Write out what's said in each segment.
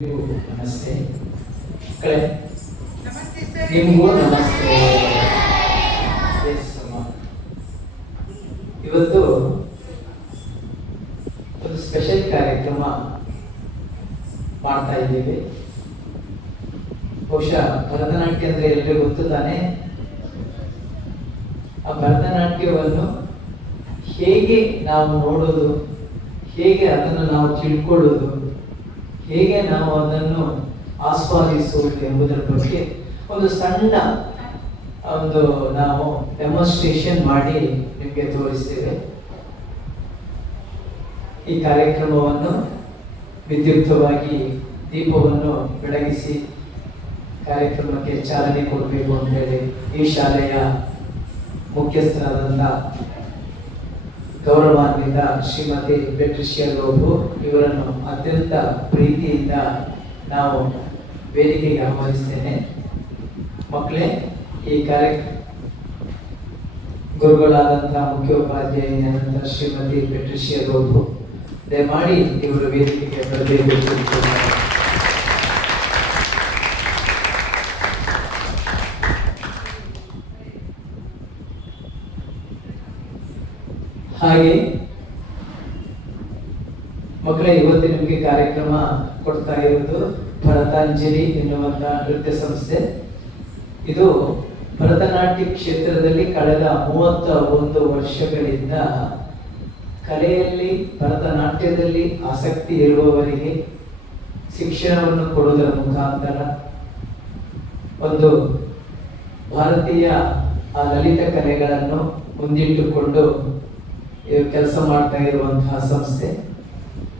ನಮಸ್ತೆ ಮಕ್ಕಳೇ, ನಮಸ್ತೆ ಸರ್. ನಿಮಗೂ ನಮಸ್ತೆ. ಇವತ್ತು ಒಂದು ಸ್ಪೆಷಲ್ ಕಾರ್ಯಕ್ರಮ ಮಾಡ್ತಾ ಇದ್ದೀವಿ. ಬಹುಶಃ ಭರತನಾಟ್ಯ ಅಂದ್ರೆ ಎಲ್ರಿಗೂ ಗೊತ್ತು ತಾನೆ. ಆ ಭರತನಾಟ್ಯವನ್ನು ಹೇಗೆ ನಾವು ನೋಡೋದು, ಹೇಗೆ ಅದನ್ನು ನಾವು ತಿಳ್ಕೊಳ್ಳೋದು, ಹೇಗೆ ನಾವು ಅದನ್ನು ಆಸ್ವಾದಿಸುವುದು ಎಂಬುದರ ಬಗ್ಗೆ ಒಂದು ಸಣ್ಣ ನಾವು ಡೆಮಾನ್ಸ್ಟ್ರೇಷನ್ ಮಾಡಿ ನಿಮಗೆ ತೋರಿಸ್ತೇವೆ. ಈ ಕಾರ್ಯಕ್ರಮವನ್ನು ವಿದ್ಯುಕ್ತವಾಗಿ ದೀಪವನ್ನು ಬೆಳಗಿಸಿ ಕಾರ್ಯಕ್ರಮಕ್ಕೆ ಚಾಲನೆ ಕೊಡಬೇಕು ಅಂತೇಳಿ ಈ ಶಾಲೆಯ ಮುಖ್ಯಸ್ಥರಾದಂಥ ಗೌರವಾನ್ವಿತ ಶ್ರೀಮತಿ ಪೆಟ್ರಿಷಿಯಾ ಲೋಬೋ ಇವರನ್ನು ಅತ್ಯಂತ ಪ್ರೀತಿಯಿಂದ ನಾವು ವೇದಿಕೆಗೆ ಆಹ್ವಾನಿಸ್ತೇನೆ. ಮಕ್ಕಳೇ, ಈ ಗುರುಗಳಾದಂತಹ ಮುಖ್ಯೋಪಾಧ್ಯಾಯರಾದಂಥ ಶ್ರೀಮತಿ ಪೆಟ್ರಿಷಿಯಾ ಲೋಬೋ ದಯಮಾಡಿ ಇವರು ವೇದಿಕೆಗೆ ಬರಬೇಕು. ಹಾಗೆ ಮಕ್ಕಳೇ, ಇವತ್ತು ನಿಮಗೆ ಕಾರ್ಯಕ್ರಮ ಕೊಡ್ತಾ ಇರುವುದು ಭರತಾಂಜಲಿ ಎನ್ನುವಂತಹ ನೃತ್ಯ ಸಂಸ್ಥೆ. ಇದು ಭರತನಾಟ್ಯ ಕ್ಷೇತ್ರದಲ್ಲಿ ಕಳೆದ 31 ವರ್ಷಗಳಿಂದ ಕಲೆಯಲ್ಲಿ ಭರತನಾಟ್ಯದಲ್ಲಿ ಆಸಕ್ತಿ ಇರುವವರಿಗೆ ಶಿಕ್ಷಣವನ್ನು ಕೊಡುವುದರ ಮುಖಾಂತರ ಒಂದು ಭಾರತೀಯ ಲಲಿತ ಕಲೆಗಳನ್ನು ಮುಂದಿಟ್ಟುಕೊಂಡು ಕೆಲಸ ಮಾಡ್ತಾ ಇರುವಂತಹ ಸಂಸ್ಥೆ.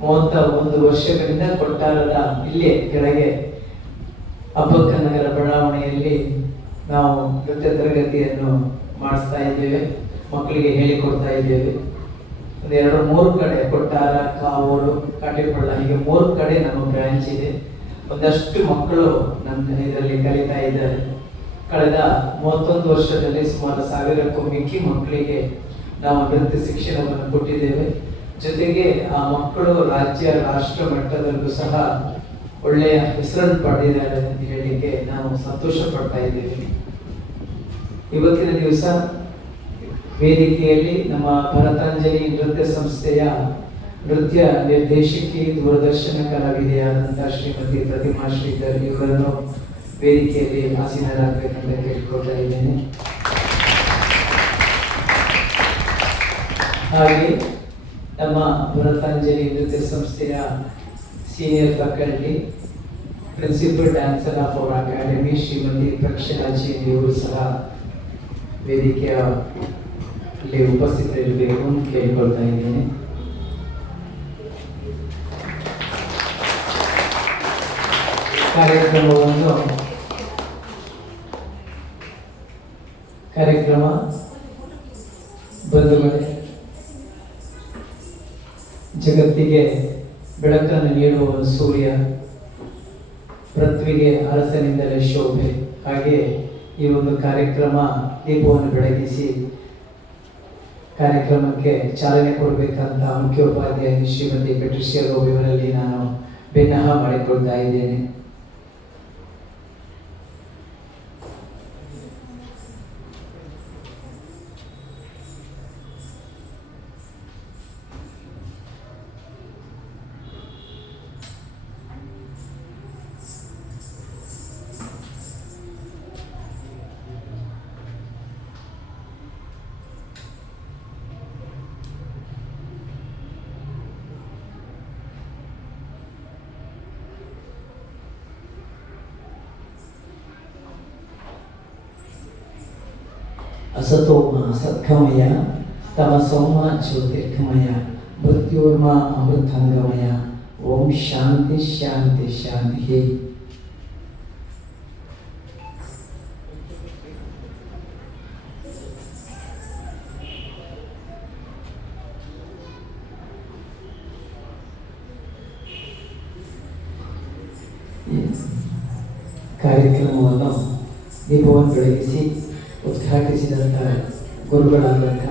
31 ವರ್ಷಗಳಿಂದ ಕೊಟ್ಟಾರದ ಇಲ್ಲೇ ಕೆಳಗೆ ಅಬ್ಬಕ್ಕನಗರ ಬಡಾವಣೆಯಲ್ಲಿ ನಾವು ನೃತ್ಯ ತರಗತಿಯನ್ನು ಮಾಡಿಸ್ತಾ ಇದ್ದೇವೆ, ಮಕ್ಕಳಿಗೆ ಹೇಳಿಕೊಡ್ತಾ ಇದ್ದೇವೆ. ಒಂದು 2-3 ಕಡೆ ಕೊಟ್ಟಾರ, ಕಾವೂರು, ಕಾಟೇಪಳ್ಳ, ಹೀಗೆ 3 ಕಡೆ ನಮ್ಮ ಬ್ರಾಂಚ್ ಇದೆ. ಒಂದಷ್ಟು ಮಕ್ಕಳು ನಮ್ಮ ಇದರಲ್ಲಿ ಕಲಿತಾ ಇದ್ದಾರೆ. ಕಳೆದ 31 ವರ್ಷದಲ್ಲಿ ಸುಮಾರು 1000ಕ್ಕೂ ಮಿಕ್ಕಿ ಮಕ್ಕಳಿಗೆ ನಾವು ನೃತ್ಯ ಶಿಕ್ಷಣವನ್ನು ಕೊಟ್ಟಿದ್ದೇವೆ. ಜೊತೆಗೆ ಆ ಮಕ್ಕಳು ರಾಜ್ಯ ರಾಷ್ಟ್ರ ಮಟ್ಟದಲ್ಲೂ ಸಹ ಒಳ್ಳೆಯ ಹೆಸರನ್ನು ಪಡೆದಿದ್ದಾರೆ ಅಂತ ಹೇಳಲಿಕ್ಕೆ ನಾವು ಸಂತೋಷ ಪಡ್ತಾ ಇದ್ದೇವೆ. ಇವತ್ತಿನ ದಿವಸ ವೇದಿಕೆಯಲ್ಲಿ ನಮ್ಮ ಭರತಾಂಜಲಿ ನೃತ್ಯ ಸಂಸ್ಥೆಯ ನೃತ್ಯ ನಿರ್ದೇಶಕಿ, ದೂರದರ್ಶನ ಕಲಾವಿದೆಯಾದಂತಹ ಶ್ರೀಮತಿ ಪ್ರತಿಮಾ ಶ್ರೀಧರ್ ಇವರನ್ನು ವೇದಿಕೆಯಲ್ಲಿ ಆಸೀನರಾಗಬೇಕಂತ ಕೇಳ್ಕೊಳ್ತಾ ಇದ್ದೇನೆ. ಹಾಗೆ ನಮ್ಮ ಭರತಾಂಜಲಿ ನೃತ್ಯ ಸಂಸ್ಥೆಯ senior faculty, principal dancer of our academy Shrimati Prakshana ji ಇವರು ಸಹ ವೇದಿಕೆಯಲ್ಲಿ ಉಪಸ್ಥಿತರಿರಬೇಕು ಅಂತ ಕೇಳಿಕೊಳ್ತಾ ಇದ್ದೇನೆ. ಕಾರ್ಯಕ್ರಮ ಬಂಧುಗಳೇ, ಜಗತ್ತಿಗೆ ಬೆಳಕನ್ನು ನೀಡುವ ಸೂರ್ಯ, ಪೃಥ್ವಿಗೆ ಅರಸನಿಂದಲೇ ಶೋಭೆ. ಹಾಗೆ ಈ ಒಂದು ಕಾರ್ಯಕ್ರಮ ದೀಪವನ್ನು ಬೆಳಗಿಸಿ ಕಾರ್ಯಕ್ರಮಕ್ಕೆ ಚಾಲನೆ ಕೊಡಬೇಕಂತ ಮುಖ್ಯೋಪಾಧ್ಯಾಯ ಶ್ರೀಮತಿ ಪೆಟ್ರಿಷಿಯಾ ಲೋಬೋ ಇವರಲ್ಲಿ ನಾನು ಭಿನ್ನಹ ಮಾಡಿಕೊಳ್ತಾ ಇದ್ದೇನೆ. असतोमा सद्गमय, तमसोमा ज्योतिर्गमय, मृत्योर्मा अमृतंगमय. ओम शांति शांति शांति. ಕಾರ್ಯಕ್ರಮವನ್ನು ದೀಪವನ್ನು ಬೆಳಗಿಸಿ ಉದ್ಘಾಟಿಸಿದಂಥ ಗುರುಗಳಾದಂಥ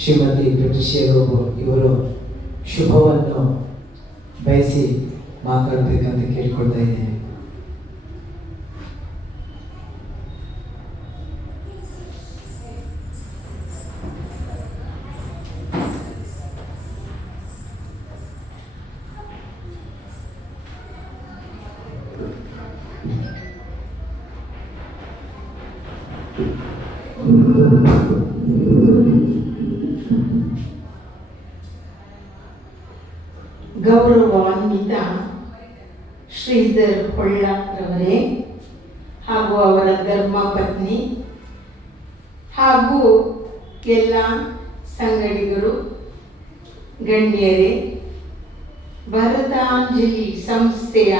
ಶ್ರೀಮತಿ ಪೆಟ್ರಿಷಿಯಾ ಲೋಬೋ ಇವರು ಶುಭವನ್ನು ಬಯಸಿ ಮಾತಾಡಬೇಕಂತ ಕೇಳ್ಕೊಳ್ತಾ ಇದ್ದೀನಿ. ಗೌರವಾನ್ವಿತ ಶ್ರೀಧರ್ ಹೊಳ್ಳರವರೇ ಹಾಗೂ ಅವರ ಧರ್ಮಪತ್ನಿ ಹಾಗೂ ಎಲ್ಲ ಸಂಗಡಿಗರು, ಗಣ್ಯರೇ, ಭರತಾಂಜಲಿ ಸಂಸ್ಥೆಯ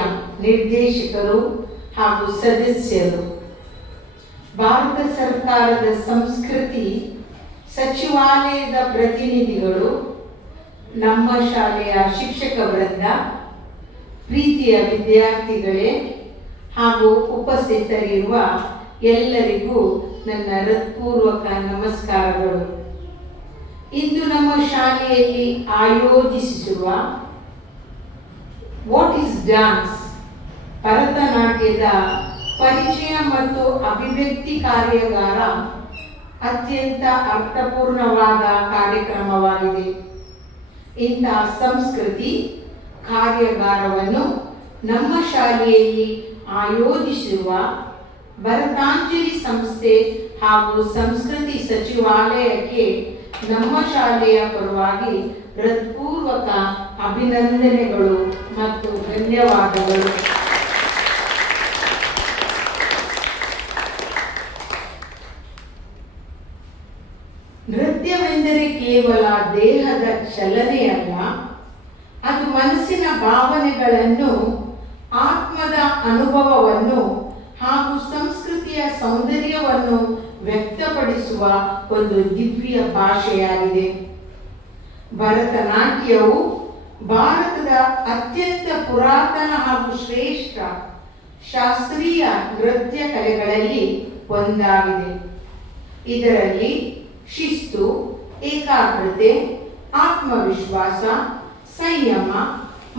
ನಿರ್ದೇಶಕರು ಹಾಗೂ ಸದಸ್ಯರು, ಭಾರತ ಸರ್ಕಾರದ ಸಂಸ್ಕೃತಿ ಸಚಿವಾಲಯದ ಪ್ರತಿನಿಧಿಗಳು, ನಮ್ಮ ಶಾಲೆಯ ಶಿಕ್ಷಕ ವೃಂದ, ಪ್ರೀತಿಯ ವಿದ್ಯಾರ್ಥಿಗಳೇ ಹಾಗೂ ಉಪಸ್ಥಿತರಿರುವ ಎಲ್ಲರಿಗೂ ನನ್ನ ಹೃತ್ಪೂರ್ವಕ ನಮಸ್ಕಾರಗಳು. ಇಂದು ನಮ್ಮ ಶಾಲೆಯಲ್ಲಿ ಆಯೋಜಿಸಿರುವ ವಾಟ್ ಈಸ್ ಡ್ಯಾನ್ಸ್ ಭರತನಾಟ್ಯದ ಪರಿಚಯ ಮತ್ತು ಅಭಿವ್ಯಕ್ತಿ ಕಾರ್ಯಾಗಾರ ಅತ್ಯಂತ ಅರ್ಥಪೂರ್ಣವಾದ ಕಾರ್ಯಕ್ರಮವಾಗಿದೆ. ಇಂತಹ ಸಂಸ್ಕೃತಿ ಕಾರ್ಯಾಗಾರವನ್ನು ನಮ್ಮ ಶಾಲೆಯಲ್ಲಿ ಆಯೋಜಿಸಿರುವ ಭರತಾಂಜಲಿ ಸಂಸ್ಥೆ ಹಾಗೂ ಸಂಸ್ಕೃತಿ ಸಚಿವಾಲಯಕ್ಕೆ ನಮ್ಮ ಶಾಲೆಯ ಪರವಾಗಿ ಹೃತ್ಪೂರ್ವಕ ಅಭಿನಂದನೆಗಳು ಮತ್ತು ಧನ್ಯವಾದಗಳು. ನೃತ್ಯವೆಂದರೆ ಕೇವಲ ದೇಹದ ಚಲನೆಯಲ್ಲ, ಅದು ಮನಸ್ಸಿನ ಭಾವನೆಗಳನ್ನು, ಆತ್ಮದ ಅನುಭವವನ್ನು ಹಾಗೂ ಸಂಸ್ಕೃತಿಯ ಸೌಂದರ್ಯವನ್ನು ವ್ಯಕ್ತಪಡಿಸುವ ಒಂದು ದಿವ್ಯ ಭಾಷೆಯಾಗಿದೆ. ಭರತನಾಟ್ಯವು ಭಾರತದ ಅತ್ಯಂತ ಪುರಾತನ ಹಾಗೂ ಶ್ರೇಷ್ಠ ಶಾಸ್ತ್ರೀಯ ನೃತ್ಯ ಕಲೆಗಳಲ್ಲಿ ಒಂದಾಗಿದೆ. ಇದರಲ್ಲಿ ಶಿಸ್ತು, ಏಕಾಗ್ರತೆ, ಆತ್ಮವಿಶ್ವಾಸ, ಸಂಯಮ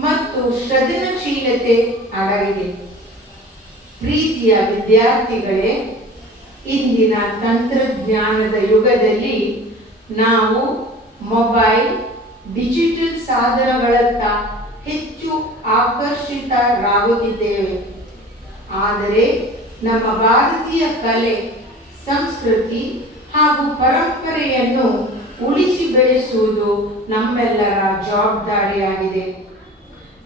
ಮತ್ತು ಸೃಜನಶೀಲತೆ ಅಡಗಿದೆ. ಪ್ರೀತಿಯ ವಿದ್ಯಾರ್ಥಿಗಳೇ, ಇಂದಿನ ತಂತ್ರಜ್ಞಾನದ ಯುಗದಲ್ಲಿ ನಾವು ಮೊಬೈಲ್, ಡಿಜಿಟಲ್ ಸಾಧನಗಳತ್ತ ಹೆಚ್ಚು ಆಕರ್ಷಿತರಾಗುತ್ತಿದ್ದೇವೆ. ಆದರೆ ನಮ್ಮ ಭಾರತೀಯ ಕಲೆ, ಸಂಸ್ಕೃತಿ ಹಾಗೂ ಪರಂಪರೆಯನ್ನು ಉಳಿಸಿ ಬೆಳೆಸುವುದು ನಮ್ಮೆಲ್ಲರ ಜವಾಬ್ದಾರಿಯಾಗಿದೆ.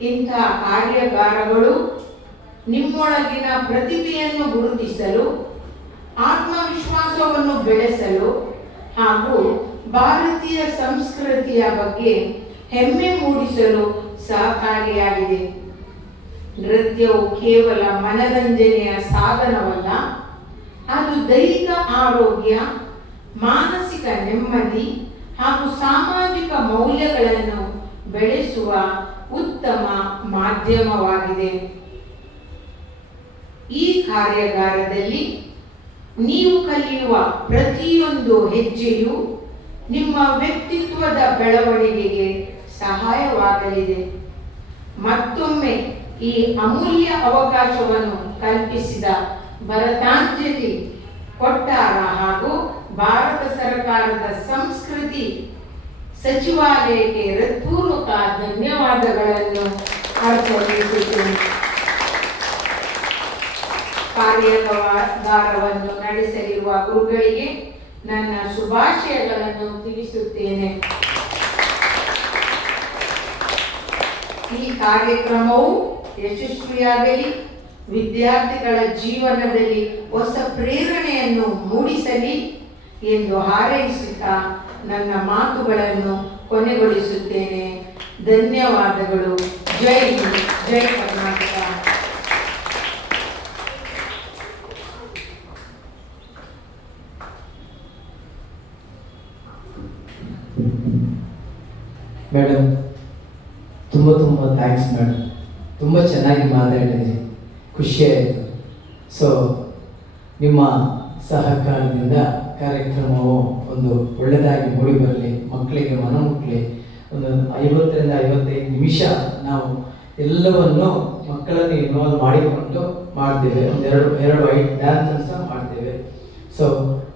ಇಂತಹ ಕಾರ್ಯಾಗಾರಗಳು ನಿಮ್ಮೊಳಗಿನ ಪ್ರತಿಭೆಯನ್ನು ಗುರುತಿಸಲು, ಆತ್ಮವಿಶ್ವಾಸವನ್ನು ಬೆಳೆಸಲು ಹಾಗೂ ಭಾರತೀಯ ಸಂಸ್ಕೃತಿಯ ಬಗ್ಗೆ ಹೆಮ್ಮೆ ಮೂಡಿಸಲು ಸಹಕಾರಿಯಾಗಿದೆ. ನೃತ್ಯವು ಕೇವಲ ಮನರಂಜನೆಯ ಸಾಧನವಲ್ಲ, ಅದು ದೈಹಿಕ ಆರೋಗ್ಯ, ಮಾನಸಿಕ ನೆಮ್ಮದಿ ಹಾಗೂ ಸಾಮಾಜಿಕ ಮೌಲ್ಯಗಳನ್ನು ಬೆಳೆಸುವ ಉತ್ತಮ ಮಾಧ್ಯಮವಾಗಿದೆ. ಈ ಕಾರ್ಯಾಗಾರದಲ್ಲಿ ನೀವು ಕಲಿಯುವ ಪ್ರತಿಯೊಂದು ಹೆಜ್ಜೆಯು ನಿಮ್ಮ ವ್ಯಕ್ತಿತ್ವದ ಬೆಳವಣಿಗೆಗೆ ಸಹಾಯವಾಗಲಿದೆ. ಮತ್ತೊಮ್ಮೆ ಈ ಅಮೂಲ್ಯ ಅವಕಾಶವನ್ನು ಕಲ್ಪಿಸಿದ ಭರತಾಂಜಲಿ ಕೊಟ್ಟಾರ ಹಾಗೂ ಭಾರತ ಸರ್ಕಾರದ ಸಂಸ್ಕೃತಿ ಸಚಿವಾಲಯಕ್ಕೆ ಹೃತ್ಪೂರ್ವಕ ಧನ್ಯವಾದಗಳನ್ನು ಅರ್ಪಿಸುತ್ತೇನೆ. ಕಾರ್ಯಾಗಾರವನ್ನು ನಡೆಸಲಿರುವ ಗುರುಗಳಿಗೆ ನನ್ನ ಶುಭಾಶಯಗಳನ್ನು ತಿಳಿಸುತ್ತೇನೆ. ಈ ಕಾರ್ಯಕ್ರಮವು ಯಶಸ್ವಿಯಾಗಲಿ, ವಿದ್ಯಾರ್ಥಿಗಳ ಜೀವನದಲ್ಲಿ ಹೊಸ ಪ್ರೇರಣೆಯನ್ನು ಮೂಡಿಸಲಿ ಎಂದು ಹಾರೈಸುತ್ತಾ ನನ್ನ ಮಾತುಗಳನ್ನು ಕೊನೆಗೊಳಿಸುತ್ತೇನೆ. ಧನ್ಯವಾದಗಳು. ಜೈ ಹಿಂದ್, ಜೈ ಕರ್ನಾಟಕ. ಮೇಡಮ್, ತುಂಬ ಥ್ಯಾಂಕ್ಸ್ ಮೇಡಮ್. ತುಂಬ ಚೆನ್ನಾಗಿ ಮಾತಾಡಿದ್ರಿ, ಖುಷಿಯಾಯಿತು. ಸೊ ನಿಮ್ಮ ಸಹಕಾರದಿಂದ ಕಾರ್ಯಕ್ರಮವು ಒಂದು ಒಳ್ಳೆಯದಾಗಿ ಮೂಡಿ ಬರಲಿ, ಮಕ್ಕಳಿಗೆ ಮನ ಮುಟ್ಟಲಿ. ಒಂದು 50 ರಿಂದ 55 ನಿಮಿಷ ನಾವು ಎಲ್ಲವನ್ನು ಮಕ್ಕಳನ್ನು ಇನ್ವಾಲ್ವ್ ಮಾಡಿಕೊಂಡು ಮಾಡ್ತೇವೆ. ಎರಡು ಡ್ಯಾನ್ಸಸ್ ಮಾಡ್ತೇವೆ. ಸೊ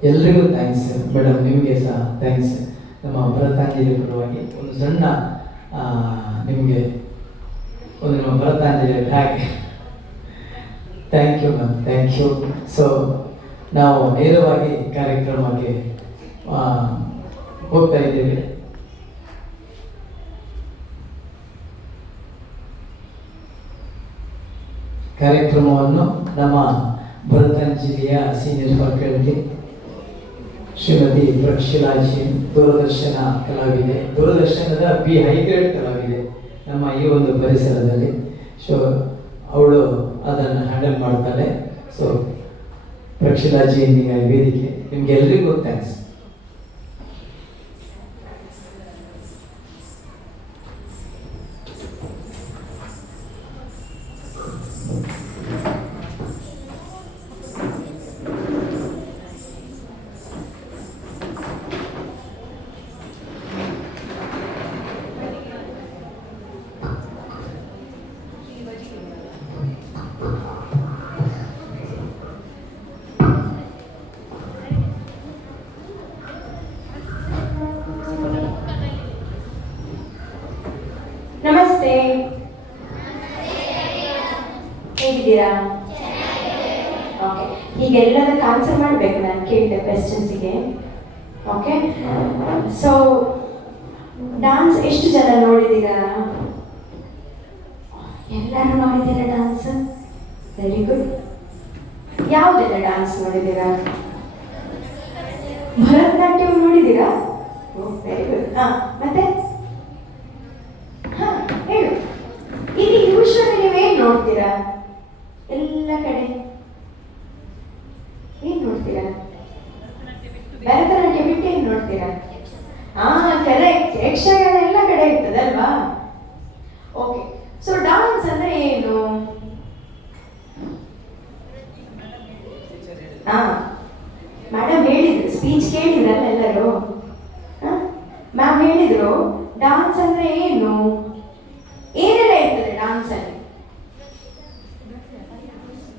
ಎಲ್ರಿಗೂ ಥ್ಯಾಂಕ್ಸ್ ಮೇಡಮ್, ನಿಮಗೆ ಸಹ ಥ್ಯಾಂಕ್ಸ್. ನಮ್ಮ ಭರತಾಂಜಲಿ ಪರವಾಗಿ ಒಂದು ಸಣ್ಣ ನಿಮಗೆ ಒಂದು ನಮ್ಮ Bharatanjali bag. Thank you ma'am, thank you. So ನಾವು ನೇರವಾಗಿ ಕಾರ್ಯಕ್ರಮಕ್ಕೆ ಹೋಗ್ತಾ ಇದ್ದೇವೆ. ಕಾರ್ಯಕ್ರಮವನ್ನು ನಮ್ಮ ಭರತಾಂಜಲಿಯ ಸೀನಿಯರ್ ಫ್ಯಾಕಲ್ಟಿ ಶ್ರೀಮತಿ ಪ್ರಕ್ಷಿಲಾಜಿ, ದೂರದರ್ಶನ ಕಲಾವಿದೆ, ದೂರದರ್ಶನದ ಹೈಗ್ರೇಡ್ ಕಲಾವಿದೆ ನಮ್ಮ ಈ ಒಂದು ಪರಿಸರದಲ್ಲಿ. ಸೊ ಅವಳು ಅದನ್ನು ಹ್ಯಾಂಡಲ್ ಮಾಡ್ತಾಳೆ. ಸೊ ಪ್ರಕ್ಷಿಲಾಜಿ ವೇದಿಕೆ ನಿಮ್ಗೆಲ್ರಿಗೂ ಥ್ಯಾಂಕ್ಸ್. ನಮಸ್ತೆ, ಹೇಗಿದ್ದೀರಾ? ಓಕೆ, ಹೀಗೆಲ್ಲದಕ್ಕೆ ಆನ್ಸರ್ ಮಾಡಬೇಕು ನಾನು ಕೇಳಿದ ಕ್ವೆಶ್ಚನ್ಸಿಗೆ. ಓಕೆ, ಸೊ ಡಾನ್ಸ್ ಎಷ್ಟು ಜನ ನೋಡಿದ್ದೀರಾ? ಎಲ್ಲರೂ ನೋಡಿದ್ದೀರಾ ಡಾನ್ಸ್? Very good. ಯಾವುದೆಲ್ಲ ಡಾನ್ಸ್ ನೋಡಿದ್ದೀರಾ? ಭರತನಾಟ್ಯಂ ನೋಡಿದ್ದೀರಾ? Very good. ಮತ್ತೆ ಹೇಳು, ಇಲ್ಲಿ ಯೂಶ್ವಲಿ ನೀವೇನ್ ನೋಡ್ತೀರಾ? ಎಲ್ಲ ಕಡೆ ಏನ್ ನೋಡ್ತೀರಾ? ಭರತನಾಟ್ಯ ಬಿಟ್ಟು ಏನ್ ನೋಡ್ತೀರಾ? ಕರೆಕ್ಟ್, ಯಕ್ಷಗಾನ ಎಲ್ಲ ಕಡೆ ಇರ್ತದಲ್ವಾ? ಓಕೆ, ಸೊ ಡಾನ್ಸ್ ಅಂದ್ರೆ ಏನು? ಮೇಡಮ್ ಹೇಳಿದ್ರು, ಸ್ಪೀಚ್ ಕೇಳಿದ್ರಲ್ಲ ಎಲ್ಲರೂ? ಮ್ಯಾಮ್ ಹೇಳಿದ್ರು ಡಾನ್ಸ್ ಅಂದ್ರೆ ಏನು, ಏನೆಲ್ಲ ಇರ್ತದೆ ಡಾನ್ಸ್ ಅಲ್ಲಿ?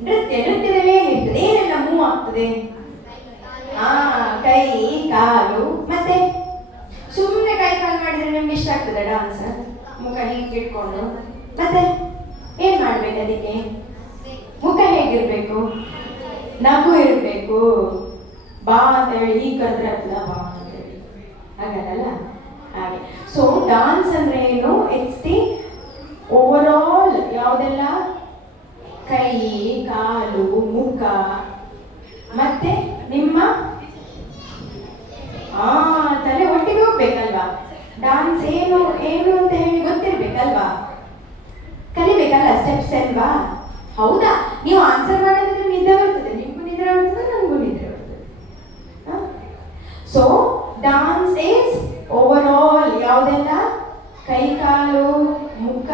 ನೃತ್ಯದಲ್ಲಿ ಏನಿರ್ತದೆ, ಏನೆಲ್ಲ ಮೂವ್ ಆಗ್ತದೆ? ಕೈ ಕಾಲು. ಮತ್ತೆ ಸುಮ್ಮನೆ ಕೈ ಕಾಲು ಮಾಡಿದ್ರೆ ನಿಮ್ಗೆ ಇಷ್ಟ ಆಗ್ತದೆ ಡಾನ್ಸ್? ಮುಖ ಹೀಗೆ ಇಟ್ಕೊಂಡು ಮತ್ತೆ ಏನ್ ಮಾಡ್ಬೇಕು ಅದಕ್ಕೆ? ಮುಖ ಹೇಗಿರ್ಬೇಕು? ನಗು ಇರ್ಬೇಕು. ಬಾ ಅಂತ ಹೇಳಿ ಹೀಗೆ ಕರೆದ್ರೆ ಆಗ್ತದ? ಬಾ ಅಂತ ಹೇಳಿ ಹಾಗಲ್ಲ ಹಾಗೆ. ಸೊ ಡಾನ್ಸ್ ಅಂದ್ರೆ ಏನು? ಇಟ್ಸ್ ದಿ ಓವರ್ ಆಲ್ ಯಾವುದೆಲ್ಲ? ಕೈ ಕಾಲು ಮುಖ ಮತ್ತೆ ನಿಮ್ಮ ತಲೆ ಒಟ್ಟಿಗೆ ಹೋಗ್ಬೇಕಲ್ವಾ? ಡಾನ್ಸ್ ಏನು ಏನು ಅಂತ ಹೇಳಿ ಗೊತ್ತಿರ್ಬೇಕಲ್ವಾ? ಕಲಿಬೇಕಲ್ಲ ಸ್ಟೆಪ್ಸ್ ಅಲ್ವಾ? ಹೌದಾ? ನೀವು ಆನ್ಸರ್ ಮಾಡಿದ್ರೆ ನಿದ್ದೆ ಬರ್ತದೆ, ನಿಮಗೂ ನಿದ್ರೆ ಬರ್ತದೆ, ನನಗೂ ನಿದ್ರೆ ಬರ್ತದೆ. So dance is over all ಯಾವುದೆಲ್ಲ? ಕೈ ಕಾಲು ಮುಖ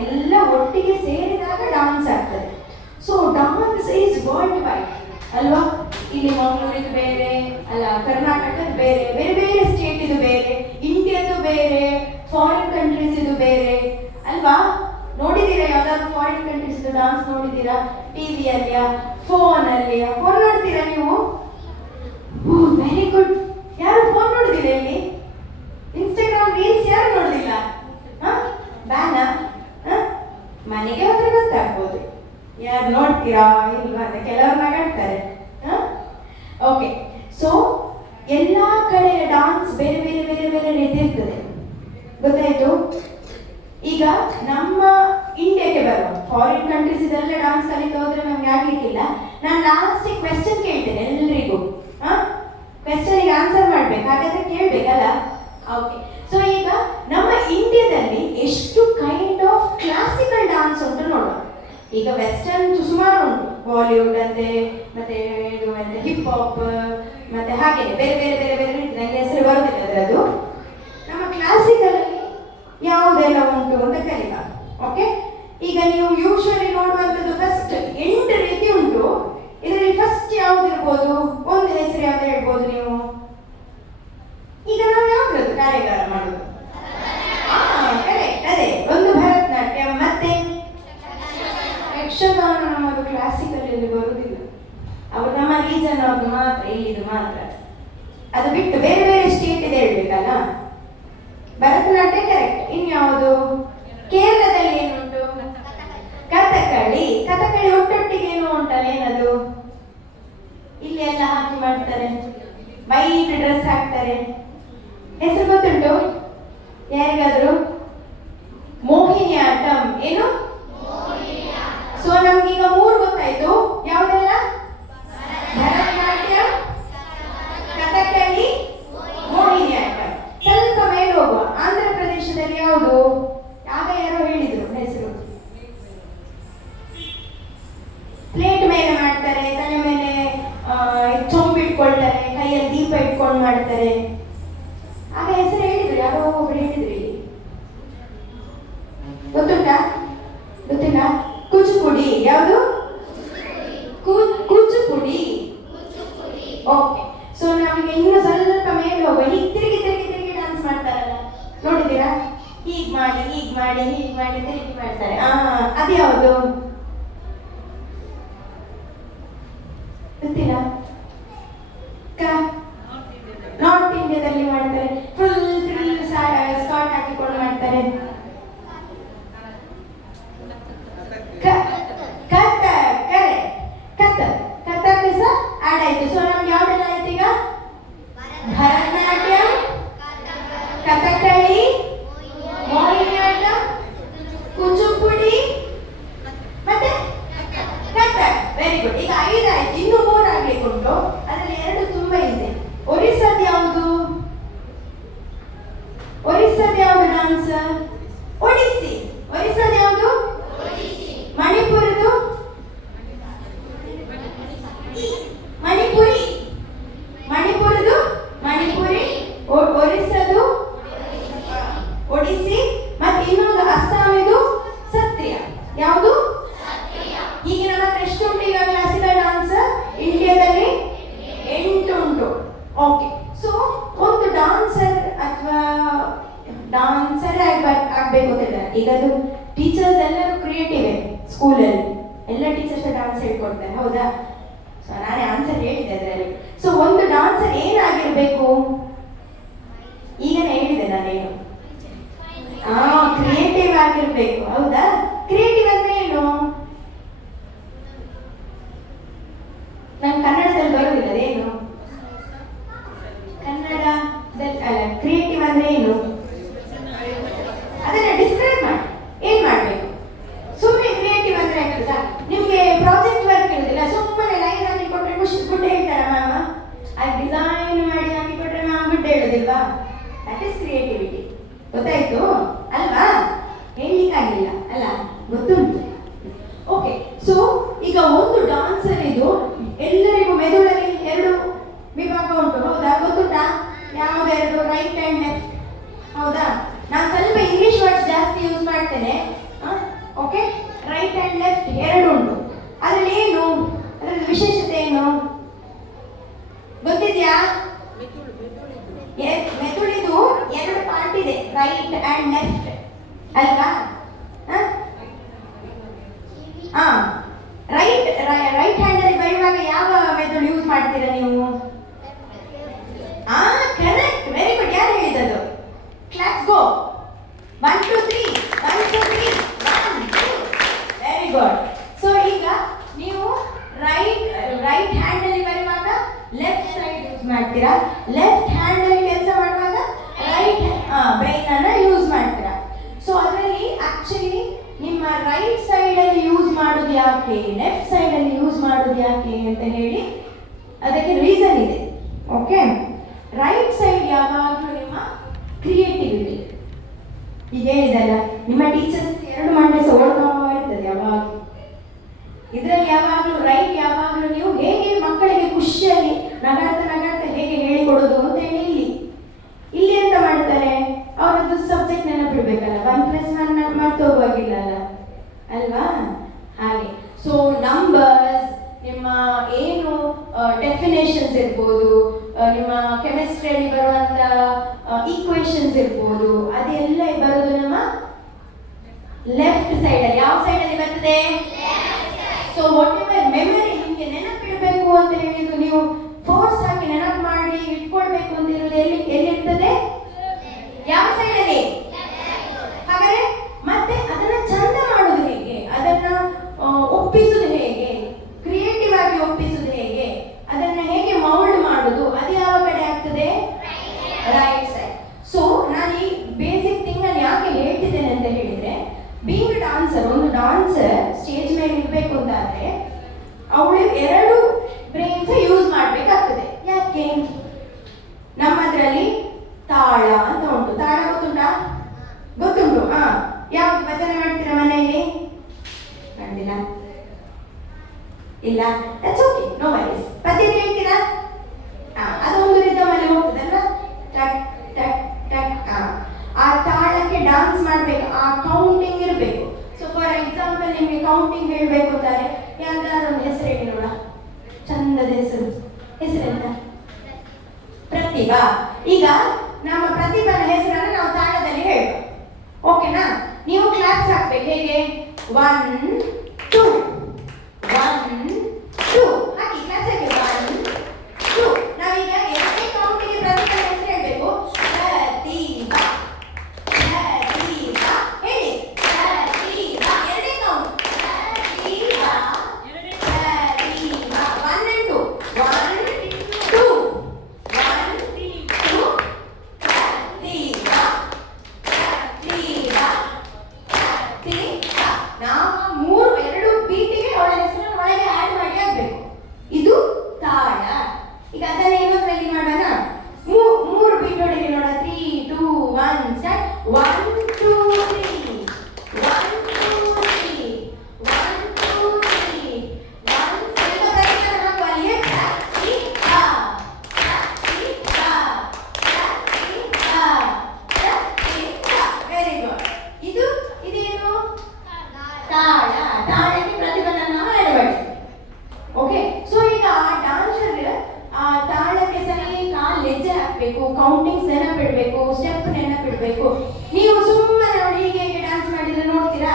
ಎಲ್ಲ ಒಟ್ಟಿಗೆ ಸೇರಿದಾಗ ಡಾನ್ಸ್ ಆಗ್ತದೆ. So dance is world wide ಅಲ್ವಾ? ಇಲ್ಲಿ ಮಂಗಳೂರಿದು ಬೇರೆ ಅಲ್ಲ, ಕರ್ನಾಟಕದ ಬೇರೆ, ಬೇರೆ ಬೇರೆ ಸ್ಟೇಟ್ ಇದು ಬೇರೆ, ಇಂಡಿಯಾದು ಬೇರೆ, ಫಾರಿನ್ ಕಂಟ್ರೀಸ್ ಇದು ಬೇರೆ ಅಲ್ವಾ? ನೋಡಿದ್ದೀರಾ ಯಾವ್ದಾದ್ರು ಫಾರಿನ್ ಕಂಟ್ರೀಸ್ ಡಾನ್ಸ್ ನೋಡಿದ್ದೀರಾ? ಟಿವಿಯಲ್ಲಿಯಾ ಫೋನಲ್ಲಿಯಾ? ಫೋನ್ ನೋಡ್ತೀರಾ ನೀವು? Very good. ಯಾರು ಫೋನ್ ನೋಡುದಿಲ್ಲ ಇಲ್ಲಿ? ಇನ್ಸ್ಟಾಗ್ರಾಮ್ ರೀಲ್ಸ್ ಯಾರು ನೋಡುದಿಲ್ಲ? ಬ್ಯಾನ ಮನೆಗೆ ಹೋದ್ರೆ ಗೊತ್ತಾಗ್ಬೋದು ಯಾರು ನೋಡ್ತೀರಾ ಇಲ್ವಾ ಅಂತ. ಕೆಲವರು ನಗಾಡ್ತಾರೆ. ಓಕೆ, ಸೊ ಎಲ್ಲಾ ಕಡೆ ಡಾನ್ಸ್ ಬೇರೆ ಬೇರೆ ಬೇರೆ ಬೇರೆ ರೀತಿರ್ತದೆ, ಗೊತ್ತಾಯ್ತು? ಈಗ ನಮ್ಮ ಇಂಡಿಯಾಕ್ಕೆ ಬರುವ ಫಾರಿನ್ ಕಂಟ್ರೀಸ್ ಇದೆಲ್ಲ ಡಾನ್ಸ್ ಕಲಿತು ಹೋದ್ರೆ ನಮ್ಗೆ ಆಗ್ಲಿಕ್ಕಿಲ್ಲ. ನಾನು ಲಾಸ್ಟ್ ಕ್ವೆಶ್ಚನ್ ಕೇಳ್ತೇನೆ ಎಲ್ರಿಗೂ. ಕ್ವೆಶ್ಚನ್ಗೆ ಆನ್ಸರ್ ಮಾಡ್ಬೇಕು, ಹಾಗಾದ್ರೆ ಕೇಳ್ಬೇಕಲ್ಲ? ಓಕೆ, ಸೊ ಈಗ ನಮ್ಮ ಇಂಡಿಯಾದಲ್ಲಿ ಎಷ್ಟು ಕೈಂಡ್ ಆಫ್ ಕ್ಲಾಸಿಕಲ್ ಡಾನ್ಸ್ ಉಂಟು ನೋಡುವ. ಈಗ ವೆಸ್ಟರ್ನ್ ಸುಮಾರು ಉಂಟು, ಬಾಲಿವುಡ್ ಅಂತೆ, ಮತ್ತೆ ಇದು ಮತ್ತೆ ಹಿಪ್ ಹಾಪ್, ಮತ್ತೆ ಹಾಗೆ ಬೇರೆ ಬೇರೆ ಬೇರೆ ಬೇರೆ ನನಗೆ ಹೆಸರು ಬರುದಿಲ್ಲ ಅದರದ್ದು. ನಮ್ಮ ಕ್ಲಾಸಿಕಲ್ ಅಲ್ಲಿ ಯಾವುದೆಲ್ಲ ಉಂಟು ಅಂತ ಕಲಿಯುವ. ಓಕೆ, ಈಗ ನೀವು ಯೂಶುವಲಿ ನೋಡುವಂಥದ್ದು ಫಸ್ಟ್ 8 ರೀತಿ ಉಂಟು. ಇದರಲ್ಲಿ ಫಸ್ಟ್ ಯಾವ್ದಿರ್ಬೋದು? ಒಂದು ಹೆಸರು ಯಾವ್ದು ಹೇಳ್ಬೋದು ನೀವು? ಈಗ ನಾವು ಯಾವ್ದು ಕಾರ್ಯಾಗಾರ ಮಾಡುದು? ಕರೆಕ್ಟ್, ಯಕ್ಷಗಾನ ನಮ್ಮದು ಕ್ಲಾಸಿಕಲ್ ಇಲ್ಲಿ ಬರುವುದಿಲ್ಲ. ಅವರು ನಮ್ಮ ರೀಜನ್ ಅವ್ರದ್ದು ಮಾತ್ರ, ಇಲ್ಲಿದು ಮಾತ್ರ. ಅದು ಬಿಟ್ಟು ಬೇರೆ ಬೇರೆ ಸ್ಟೇಟ್ ಇದೆ ಹೇಳ್ಬೇಕಲ್ಲ. ಭರತನಾಟ್ಯ ಕರೆಕ್ಟ್. ಇನ್ಯಾವುದು? ಕೇರಳದಲ್ಲಿ ಏನುಂಟು? ಕಥಕಳಿ. ಕಥಕಳಿ ಒಟ್ಟೊಟ್ಟಿಗೆ ಏನು ಉಂಟಲ್ಲ, ಏನದು? ಇಲ್ಲಿ ಎಲ್ಲ ಹಾಕಿ ಮಾಡ್ತಾರೆ, ವೈಟ್ ಡ್ರೆಸ್ ಹಾಕ್ತಾರೆ. ಹೆಸರು ಗೊತ್ತುಂಟು ಯಾರಿಗಾದ್ರು? ಮೋಹಿನಿ ಆಟಂ. ಏನು? ಸೊ ನಮ್ಗೀಗ 3 ಗೊತ್ತಾಯ್ತು. ಯಾವುದೆಲ್ಲ? ಭರತನಾಟ್ಯ, ಕಥಕಳಿ, ಮೋಹಿನಿ ಆಟಂ. ಸ್ವಲ್ಪ ಮೇಲೆ ಹೋಗುವ. ಆಂಧ್ರ ಪ್ರದೇಶದಲ್ಲಿ ಯಾವುದು? ಆಗ ಯಾರೋ ಹೇಳಿದ್ರು ಹೆಸರು. ಪ್ಲೇಟ್ ಮೇಲೆ ಮಾಡ್ತಾರೆ, ತಲೆ ಮೇಲೆ ಚೊಂಬು ಇಟ್ಕೊಳ್ತಾರೆ, ಕೈಯಲ್ಲಿ ದೀಪ ಇಟ್ಕೊಂಡು ಮಾಡ್ತಾರೆ. ಆಗ ಹೆಸರು ಹೇಳಿದ್ರು, ಯಾರೋ ಒಬ್ರು ಹೇಳಿದ್ರು. ಇಲ್ಲಿ ಗೊತ್ತುಂಟಾ? ಗೊತ್ತಿಲ್ಲ? ಕೂಚುಪುಡಿ. ಯಾವುದು? ಕೂಚುಪುಡಿ. ಓಕೆ. ಸೊ ನಾವೀಗ ಇನ್ನು ಸ್ವಲ್ಪ ಮೇಲೆ ಹೋಗುವ. ಹೀಗೆ ತಿರುಗಿ ತಿರುಗಿ ತಿರುಗಿ ಡಾನ್ಸ್ ಮಾಡ್ತಾರಲ್ಲ, ನೋಡಿದ್ದೀರಾ? ಹೀಗೆ ಮಾಡಿ ಹೀಗೆ ಮಾಡಿ ಹೀಗೆ ಮಾಡಿ ತಿರುಗಿ ಮಾಡ್ತಾರೆ. ಅದು ಯಾವುದು? ಗೊತ್ತಿಲ್ಲ? ನಾರ್ತ್ ಇಂಡಿಯಾದಲ್ಲಿ ಮಾಡ್ತಾರೆ. ಫುಲ್ ಸ್ಕರ್ಟ್ ಹಾಕಿಕೊಂಡು ಮಾಡ್ತಾರೆ. ಕಥಕ್ ಸಹ ಆಡ್ ಆಯ್ತು. ಸೊ ನಮ್ಗೆ ಯಾವ್ದೆಲ್ಲ ಆಯ್ತು ಈಗ? ಭರತನಾಟ್ಯ, ಕಥಕಳಿ, ಮೋಹಿನಿ ಆಟಂ, ಕೂಚುಪುಡಿ ಮತ್ತೆ ಕಥಕ್. Very good. ಈಗ 5 ಆಯ್ತು, ಇನ್ನು 3 ಆಗ್ಲಿಕ್ಕೆ ಉಂಟು. ಅದರಲ್ಲಿ 2 ತುಂಬಾ ಇದೆ. ಒರಿಸ್ಸಾದ ಯಾವುದು? ಒರಿಸ್ಸಾದ ಯಾವುದು ಡಾನ್ಸ್? ಒಡಿಸ್ಸಿ. ಒರಿಸ್ಸಾದ ಯಾವುದು? ಮಣಿಪುರದು? ಮಣಿಪುರಿ. ಮಣಿಪುರದು ಮಣಿಪುರಿ. ಒರಿಸ್ಸಾದು ಒಡಿಸ್ಸಿ. ಮತ್ತೆ ಇನ್ನೊಂದು ಅಸ್ಸಾಮಿದು ಸತ್ರಿಯ. ಯಾವುದು? ಈಗ ನಮ್ಮ ಹತ್ರ ಎಷ್ಟು ಉಂಟು ಈಗ ಕ್ಲಾಸಿಕಲ್ ಡಾನ್ಸ್ ಇಂಡಿಯಾದಲ್ಲಿ? 8 ಉಂಟು. ಓಕೆ. ಸೊ ಒಂದು ಡಾನ್ಸರ್ ಅಥವಾ ಡಾನ್ಸರ್ ಆಗ್ಬೇಕು ಅಂತಿಲ್ಲ. ಈಗ ಅದು ಟೀಚರ್ಸ್ ಎಲ್ಲರೂ ಕ್ರಿಯೇಟಿವ್ ಸ್ಕೂಲಲ್ಲಿ. ಎಲ್ಲ ಟೀಚರ್ಸ್ ಡಾನ್ಸ್ ಹೇಳ್ಕೊಡ್ತಾರೆ, ಹೌದಾ? ಸೊ ನಾನೇ ಆನ್ಸರ್ ಹೇಳಿದೆ ಅದರಲ್ಲಿ. ಸೊ ಒಂದು ಡಾನ್ಸರ್ ಏನಾಗಿರ್ಬೇಕು? ಈಗನೇ ಹೇಳಿದೆ ನಾನೇನು. ಕ್ರಿಯೇಟಿವ್ ಆಗಿರ್ಬೇಕು, ಹೌದಾ? ಕ್ರಿಯೇಟಿವ್ ಅಂದ್ರೆ ಏನು? ನಂಗೆ ಕನ್ನಡದಲ್ಲಿ ಬರುವುದಿಲ್ಲ ಅದೇನು. ಕನ್ನಡದಲ್ಲಿ ಅಲ್ಲ, ಕ್ರಿಯೇಟಿವ್ ಅಂದ್ರೆ ಏನು ಅದನ್ನ ಡಿಸ್ಕ್ರೈಬ್ ಮಾಡಿ. ಏನ್ ಮಾಡ್ಬೇಕು? ಸುಮ್ಮನೆ ಕ್ರಿಯೇಟಿವ್ ಅಂದ್ರೆ ಆಗ್ತದಾ? ನಿಮ್ಗೆ ಪ್ರಾಜೆಕ್ಟ್ ವರ್ಕ್ ಇರುದಿಲ್ಲ, ಸುಮ್ಮನೆ ಲೈನ್ ಹಾಕಿ ಕೊಟ್ರೆ ಗುಡ್ ಹೇಳ್ತಾರ ಮ್ಯಾಮ್. ಅದು ಡಿಸೈನ್ ಮಾಡಿ ಹಾಕಿ ಕೊಟ್ರೆ ಮ್ಯಾಮ್ ಗುಡ್ ಹೇಳೋದಿಲ್ವಾ? That is creativity. ಗೊತ್ತಾಯ್ತು ಅಲ್ವಾ? ಹೇಳಲಿಕ್ಕಾಗಿಲ್ಲ ಅಲ್ಲ, ಗೊತ್ತುಂಟು. ಓಕೆ. ಸೊ ಈಗ ಒಂದು ಡಾನ್ಸರ್ ಇದು ಎಲ್ಲರಿಗೂ ಮೆದುಳಲ್ಲಿ 2 ವಿಭಾಗ ಉಂಟು, ಹೌದಾ? ಗೊತ್ತುಂಟಾ? ಯಾವ್ದೆರಡು? ರೈಟ್ ಅಂಡ್ ಲೆಫ್ಟ್, ಹೌದಾ? ನಾನು ಸ್ವಲ್ಪ ಇಂಗ್ಲಿಷ್ ವರ್ಡ್ಸ್ ಜಾಸ್ತಿ ಯೂಸ್ ಮಾಡ್ತೇನೆ. ಓಕೆ. ರೈಟ್ ಅಂಡ್ ಲೆಫ್ಟ್ 2 ಉಂಟು. ಅದ್ರಲ್ಲಿ ಏನು? ಅದರದ್ದು ವಿಶೇಷತೆ ಏನು ಗೊತ್ತಿದ್ಯಾ? ಮೆದುಳಿದು 2 ಪಾರ್ಟ್ ಇದೆ, ರೈಟ್ ಅಂಡ್ ಲೆಫ್ಟ್ ಅಲ್ವಾ? ರೈಟ್ ಹ್ಯಾಂಡ್ ಅಲ್ಲಿ ಬರೆಯುವಾಗ ಯಾವ ಮೆಥಡ್ ಯೂಸ್ ಮಾಡ್ತೀರಾ ನೀವು? ಕರೆಕ್ಟ್. Very good. ಯಾರು ಹೇಳಿದದು? Class go. 1 2 3 1 2 3 1 2. Very good. So ಈಗ ನೀವು ರೈಟ್ ಹ್ಯಾಂಡ್ ಅಲ್ಲಿ ಬರೆಯುವಾಗ ಲೆಫ್ಟ್ ಸೈಡ್ ಯೂಸ್ ಮಾಡ್ತೀರಾ, ಲೆಫ್ಟ್ ಹ್ಯಾಂಡ್ ಅಲ್ಲಿ ಕೆಲಸ ಮಾಡುವಾಗ ರೈಟ್ ಬ್ರೈನ್ ಅನ್ನ ಯೂಸ್ ಮಾಡ್ತೀರಾ. ಸೊ ಅದರಲ್ಲಿ ಆಕ್ಚುಲಿ ನಿಮ್ಮ ರೈಟ್ ಸೈಡ್ ಅಲ್ಲಿ ಯೂಸ್ ಮಾಡೋದು ಯಾಕೆ, ಲೆಫ್ಟ್ ಸೈಡ್ ಅಲ್ಲಿ ಯೂಸ್ ಮಾಡೋದು ಯಾಕೆ ಅಂತ ಹೇಳಿ ಅದಕ್ಕೆ ರೀಸನ್ ಇದೆ. ಓಕೆ. ರೈಟ್ ಸೈಡ್ ಯಾವಾಗಲೂ ನಿಮ್ಮ ಕ್ರಿಯೇಟಿವಿಟಿ. ಈಗ ಹೇಳಿದಲ್ಲ, ನಿಮ್ಮ ಟೀಚರ್ಸ್ 2 ಮಂಡೆ ಓಡ್ತಾ ಇರ್ತದೆ ಯಾವಾಗಲೂ. ಇದರಲ್ಲಿ ಯಾವಾಗಲೂ ರೈಟ್, ಯಾವಾಗಲೂ ನೀವು ಹೇಗೆ ಮಕ್ಕಳಿಗೆ ಖುಷಿಯಾಗಿ ನಗಾಡ್ತಾ ಹೇಗೆ ಹೇಳಿಕೊಡೋದು ಅಂತ ಹೇಳಿ ಇಲ್ಲಿ ಎಂತ ಮಾಡ್ತಾರೆ, ಅವರದ್ದು ಸಬ್ಜೆಕ್ಟ್ ನೆನಪಿಡ್ಬೇಕಲ್ಲ, 1+1 ಮರ್ತೋಗುವಾಗಿಲ್ಲ ಅಲ್ವಾ? ಹಾಗೆ. ಸೊ ನಂಬರ್ಸ್, ನಿಮ್ಮ ಏನು ಡೆಫಿನೇಷನ್ಸ್ ಇರ್ಬೋದು, ನಿಮ್ಮ ಕೆಮಿಸ್ಟ್ರಿಯಲ್ಲಿ ಬರುವಂತ ಈಕ್ವೇಷನ್ಸ್ ಇರ್ಬೋದು, ಅದೆಲ್ಲ ಬರೋದು ನಮ್ಮ ಲೆಫ್ಟ್ ಸೈಡ್ ಅಲ್ಲಿ. ಯಾವ ಸೈಡ್ ಅಲ್ಲಿ ಬರ್ತದೆ? ಸೊ ವಾಟ್ ಎವರ್ ಮೆಮರಿ ನಿಮಗೆ ನೆನಪಿಡಬೇಕು ಅಂತ ಹೇಳಿದ್ದು, ನೀವು ಫೋರ್ಸ್ ಹಾಕಿ ನೆನಪು ಮಾಡಿ ಇಟ್ಕೊಳ್ಬೇಕು ಅಂತ ಇರೋದು ಎಲ್ಲಿರ್ತದೆ? ಯಾವ ಸೈಡಲ್ಲಿ? ಹಾಗಾದ್ರೆ ಮತ್ತೆ ಅದನ್ನ ಚಂದ ಮಾಡೋದು ಹೇಗೆ, ಅದನ್ನ ಒಪ್ಪಿಸುದು ಹೇಗೆ, ಕ್ರಿಯೇಟಿವ್ ಆಗಿ ಒಪ್ಪಿಸುದು ಹೇಗೆ, ಅದನ್ನ ಹೇಗೆ ಮೌಲ್ಡ್ ಮಾಡುದು, ಅದು ಯಾವ ಕಡೆ ಆಗ್ತದೆ? Right side. ಸೊ ನಾನು ಈ ಬೇಸಿಕ್ ಥಿಂಗ್ ನಾನು ಯಾಕೆ ಹೇಳ್ತಿದ್ದೇನೆ ಅಂತ ಹೇಳಿದ್ರೆ, ಬೀಯಿಂಗ್ ಡಾನ್ಸರ್, ಒಂದು ಡಾನ್ಸರ್ ಸ್ಟೇಜ್ ಮೇಲೆ ಇರ್ಬೇಕು ಅಂತಾದ್ರೆ ಅವಳು 2 ಬ್ರೈನ್ಸ್ ಯೂಸ್ ಮಾಡ್ಬೇಕಾಗ್ತದೆ. ಯಾಕೆ? ನಮ್ಮದ್ರಲ್ಲಿ ತಾಳ ಅಂತ ಉಂಟು. ತಾಳ ಗೊತ್ತುಂಟಾ? ಗೊತ್ತುಂಟು. ಯಾವ್ದು ಭಜನೆ ಮಾಡ್ತೀರಾ ಮನೆಯಲ್ಲಿ? ಮಾಡಿಲ್ಲ? ಇಲ್ಲ? That's okay, no worries. ಪದ್ಯ ಕೇಳ್ತೀರಾ? ಅದೊಂದು ರಿದಮ್ ಅಲ್ಲಿ ಹೋಗ್ತದಲ್ಲ, ಟಕ್ ಟಕ್ ಟಕ್. ಆ ತಾಳಕ್ಕೆ ಡಾನ್ಸ್ ಮಾಡ್ಬೇಕು, ಆ ಕೌಂಟಿಂಗ್ ಇರಬೇಕು. ಸೊ ಫಾರ್ ಎಕ್ಸಾಂಪಲ್ ನಿಮಗೆ ಕೌಂಟಿಂಗ್ ಹೇಳ್ಬೇಕು ಅಂತಾರೆ, ಯಾವ್ದಾದ್ರು ಒಂದು ಹೆಸರು ಹೇಳಿ ನೋಡ, ಚಂದದ ಹೆಸರೆಂತ? ಪ್ರತಿಭಾ. ಈಗ ನಮ್ಮ ಪ್ರತಿಭಾನ ಹೆಸರನ್ನು ನಾವು ತಾಳದಲ್ಲಿ ಹೇಳುವ, ಓಕೆನಾ? ನೀವು ಕ್ಲಾಪ್ಸ್ ಹಾಕ್ಬೇಕು. ಹೇಗೆ? 1 2 1 2 ಹಾಕಿ ಕ್ಲಾಸ್ ಹಾಕಿ. 1 2. ನಾವೀಗ ಎರಡನೇ ಕೌಂಟಿಗೆ ಪ್ರತಿಭಾ ಹೆಸರು ಹೇಳ್ಬೇಕು. ಪ್ರತಿಭಾ ಪ್ರತಿಭಾ ಹೇಳಿ. ಪ್ರತಿಭಾ ಎರಡನೇ ಕೌಂಟ್. ಪ್ರತಿಭಾ ಪ್ರತಿಭಾ 1 and 2 1 2 1 2 ಪ್ರತಿಭಾ ಪ್ರತಿಭಾ ಪ್ರತಿಭಾ. ನಾವು 2 ಬೀಟಿಗೆ ಅವಳ ಹೆಸರನ್ನು ಒಳಗೆ ಆಡ್ ಮಾಡಿ ಆಗ್ಬೇಕು. ಇದು ತಾಳ. ಈಗ ಅದನ್ನ ಇನ್ನೊಂದ್ರಲ್ಲಿ ಮಾಡೋಣ. 3 ಬೀಟ್ ಹೊಡಿರಿ ನೋಡ. 3 2 1 ಸ್ಟಾರ್ಟ್. 1 2 3 1 2 3 1 2 3 1. ಈಗ ಪ್ರತಿಭಾ ಹಾಕುವ ಅಲ್ಲಿಗೆ. ಪ್ರತಿಭಾ ಪ್ರತಿಭಾ ಪ್ರತಿಭಾ ಪ್ರತಿಭಾ. Very good. ಇದೇನು? ತಾಳ. ತಾಳಕ್ಕೆ ಪ್ರತಿಭಾನ ನಾವು ಆಡ್ ಮಾಡಿದ್ವಿ. ಓಕೆ. ಸೊ ಈಗ ಆ ಡಾನ್ಸರ್ ಆ ತಾಳಕ್ಕೆ ಸರಿ ಕಾಲ್ ಹೆಜ್ಜೆ ಹಾಕ್ಬೇಕು, ಕೌಂಟಿಂಗ್ಸ್ ನೆನಪಿಡ್ಬೇಕು, ಸ್ಟೆಪ್ ನೆನಪಿಡ್ಬೇಕು. ನೀವು ಸುಮ್ಮನೆ ನೋಡಿ ಹೀಗೆ ಡ್ಯಾನ್ಸ್ ಮಾಡಿದ್ರೆ ನೋಡ್ತೀರಾ?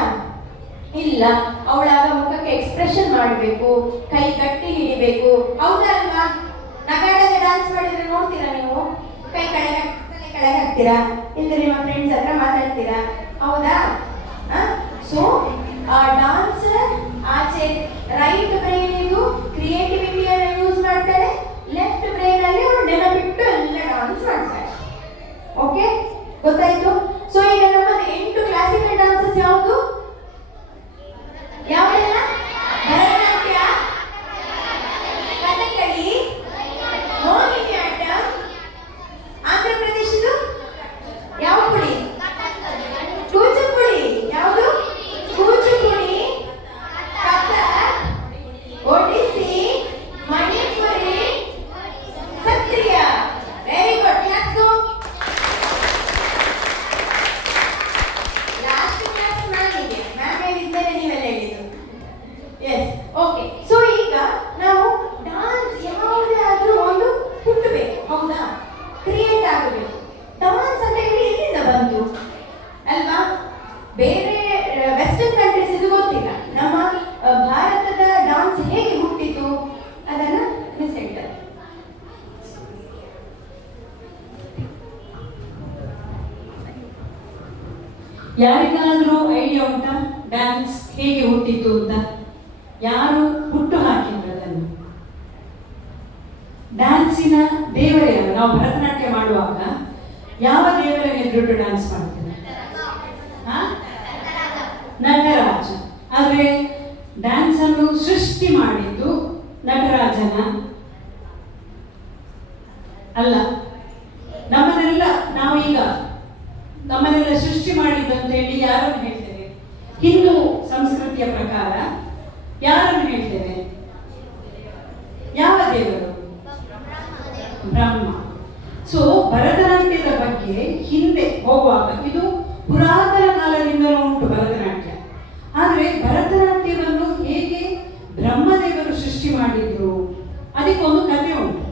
ಇಲ್ಲ. ಅವಳಾಗ ಮುಖಕ್ಕೆ ಎಕ್ಸ್ಪ್ರೆಷನ್ ಮಾಡಬೇಕು, ಕೈ ಗಟ್ಟಿ ಹಿಡಿಬೇಕು. ಹೌದಾ ಅಲ್ವಾ? ನಗಾಡದೆ ಡ್ಯಾನ್ಸ್ ಮಾಡಿದ್ರೆ ನೋಡ್ತೀರಾ ನೀವು? ಕೈ ಕೆಳಗೆ ಹಾಕ್ತೀರಾ, ಇಲ್ಲ ನಿಮ್ಮ ಫ್ರೆಂಡ್ಸ್ ಹತ್ರ ಮಾತಾಡ್ತೀರಾ. ಹೌದಾ? ಸೊ ಆ ಡಾನ್ಸರ್ ಆಚೆ ರೈಟ್ ಬ್ರೈನ್ ಇದು ಕ್ರಿಯೇಟಿವಿಟಿಯನ್ನು ಯೂಸ್ ಮಾಡ್ತಾರೆ, ಲೆಫ್ಟ್ ಬ್ರೈನ್ ಅಲ್ಲಿ ಅವಳು ನೆನಪಿಟ್ಟು ಎಲ್ಲ ಡಾನ್ಸ್ ಮಾಡ್ತಾರೆ. ಓಕೆ, ಗೊತ್ತಾಯ್ತು? ಸೊ ಈಗ ನಮ್ಮದು 8 ಕ್ಲಾಸಿಕಲ್ ಡಾನ್ಸಸ್ ಯಾವುದು? ಯಾವೆಲ್ಲ? ಭರತನಾಟ್ಯ, ಕಥಕ್ಕಳಿ, ಮೋಹಿನಿಯಾಟ್ಟಂ. ಆಂಧ್ರ ಪ್ರದೇಶದ್ದು ಯಾವ ಪುಡಿ? ಕೂಚಿಪುಡಿ. ಯಾವುದು? Kuchipudi, Kathak, Odissi, Manipuri, Sattriya. Very good. Let's go. Last class ನಾನಿಗೆ ಮ್ಯಾಮ್ ಹೇಳಿದ್ದರೆ ನೀವೆಲ್ಲ ಹೇಳಿದ್ದು. S, okay. ಸೊ ಈಗ ನಾವು ಡಾನ್ಸ್ ಯಾವುದೇ ಆದ್ರೂ ಒಂದು ಹುಟ್ಟಬೇಕು, ಹೌದಾ? ಕ್ರಿಯೇಟ್ ಆಗಬೇಕು. ಡಾನ್ಸ್ ಅಂತ ಹೇಳಿ ಎಲ್ಲಿಂದ ಬಂತು ಅಲ್ವಾ? ಬೇರೆ ವೆಸ್ಟರ್ನ್ ಕಂಟ್ರೀಸ್ ಇದು ಗೊತ್ತಿಲ್ಲ. ನಮ್ಮ ಭಾರತದ ಡಾನ್ಸ್ ಹೇಗೆ ಹುಟ್ಟಿತು ಅದನ್ನ ಮಿಸ್ ಹೇಳ್ತಾರೆ. ಯಾರಿಗಾದ್ರೂ ಐಡಿಯಾ ಉಂಟಾ ಡ್ಯಾನ್ಸ್ ಹೇಗೆ ಹುಟ್ಟಿತು ಅಂತ? ಯಾರು ಹುಟ್ಟು ಹಾಕಿದ್ರು ಅದನ್ನು? ಡ್ಯಾನ್ಸಿನ ದೇವರ ಯಾರು? ನಾವು ಭರತನಾಟ್ಯ ಮಾಡುವಾಗ ಯಾವ ದೇವರ ಎದುರು ಡ್ಯಾನ್ಸ್ ಮಾಡ್ತೇವೆ? ನಟರಾಜ. ಆದ್ರೆ ಡ್ಯಾನ್ಸ್ ಅನ್ನು ಸೃಷ್ಟಿ ಮಾಡಿದ್ದು ನಟರಾಜನ ಅಲ್ಲ. ನಮ್ಮನ್ನೆಲ್ಲ ನಾವು ಈಗ ನಮ್ಮನ್ನೆಲ್ಲ ಸೃಷ್ಟಿ ಮಾಡಿದ್ದು ಅಂತ ಹೇಳಿ ಯಾರನ್ನು ಹೇಳ್ತೇವೆ? ಹಿಂದೂ ಸಂಸ್ಕೃತಿಯ ಪ್ರಕಾರ ಯಾರನ್ನು ಹೇಳ್ತೇವೆ? ಯಾವ ದೇವರು? ಬ್ರಹ್ಮ. ಸೊ ಭರತನಾಟ್ಯದ ಬಗ್ಗೆ ಹಿಂದೆ ಹೋಗುವಾಗ, ಇದು ಪುರಾತನ ಕಾಲದಿಂದಲೂ ಉಂಟು ಭರತನಾಟ್ಯ. ಆದರೆ ಭರತನಾಟ್ಯವನ್ನು ಹೇಗೆ ಬ್ರಹ್ಮದೇವರು ಸೃಷ್ಟಿ ಮಾಡಿದ್ರು ಅದಕ್ಕೊಂದು ಕಥೆ ಉಂಟು.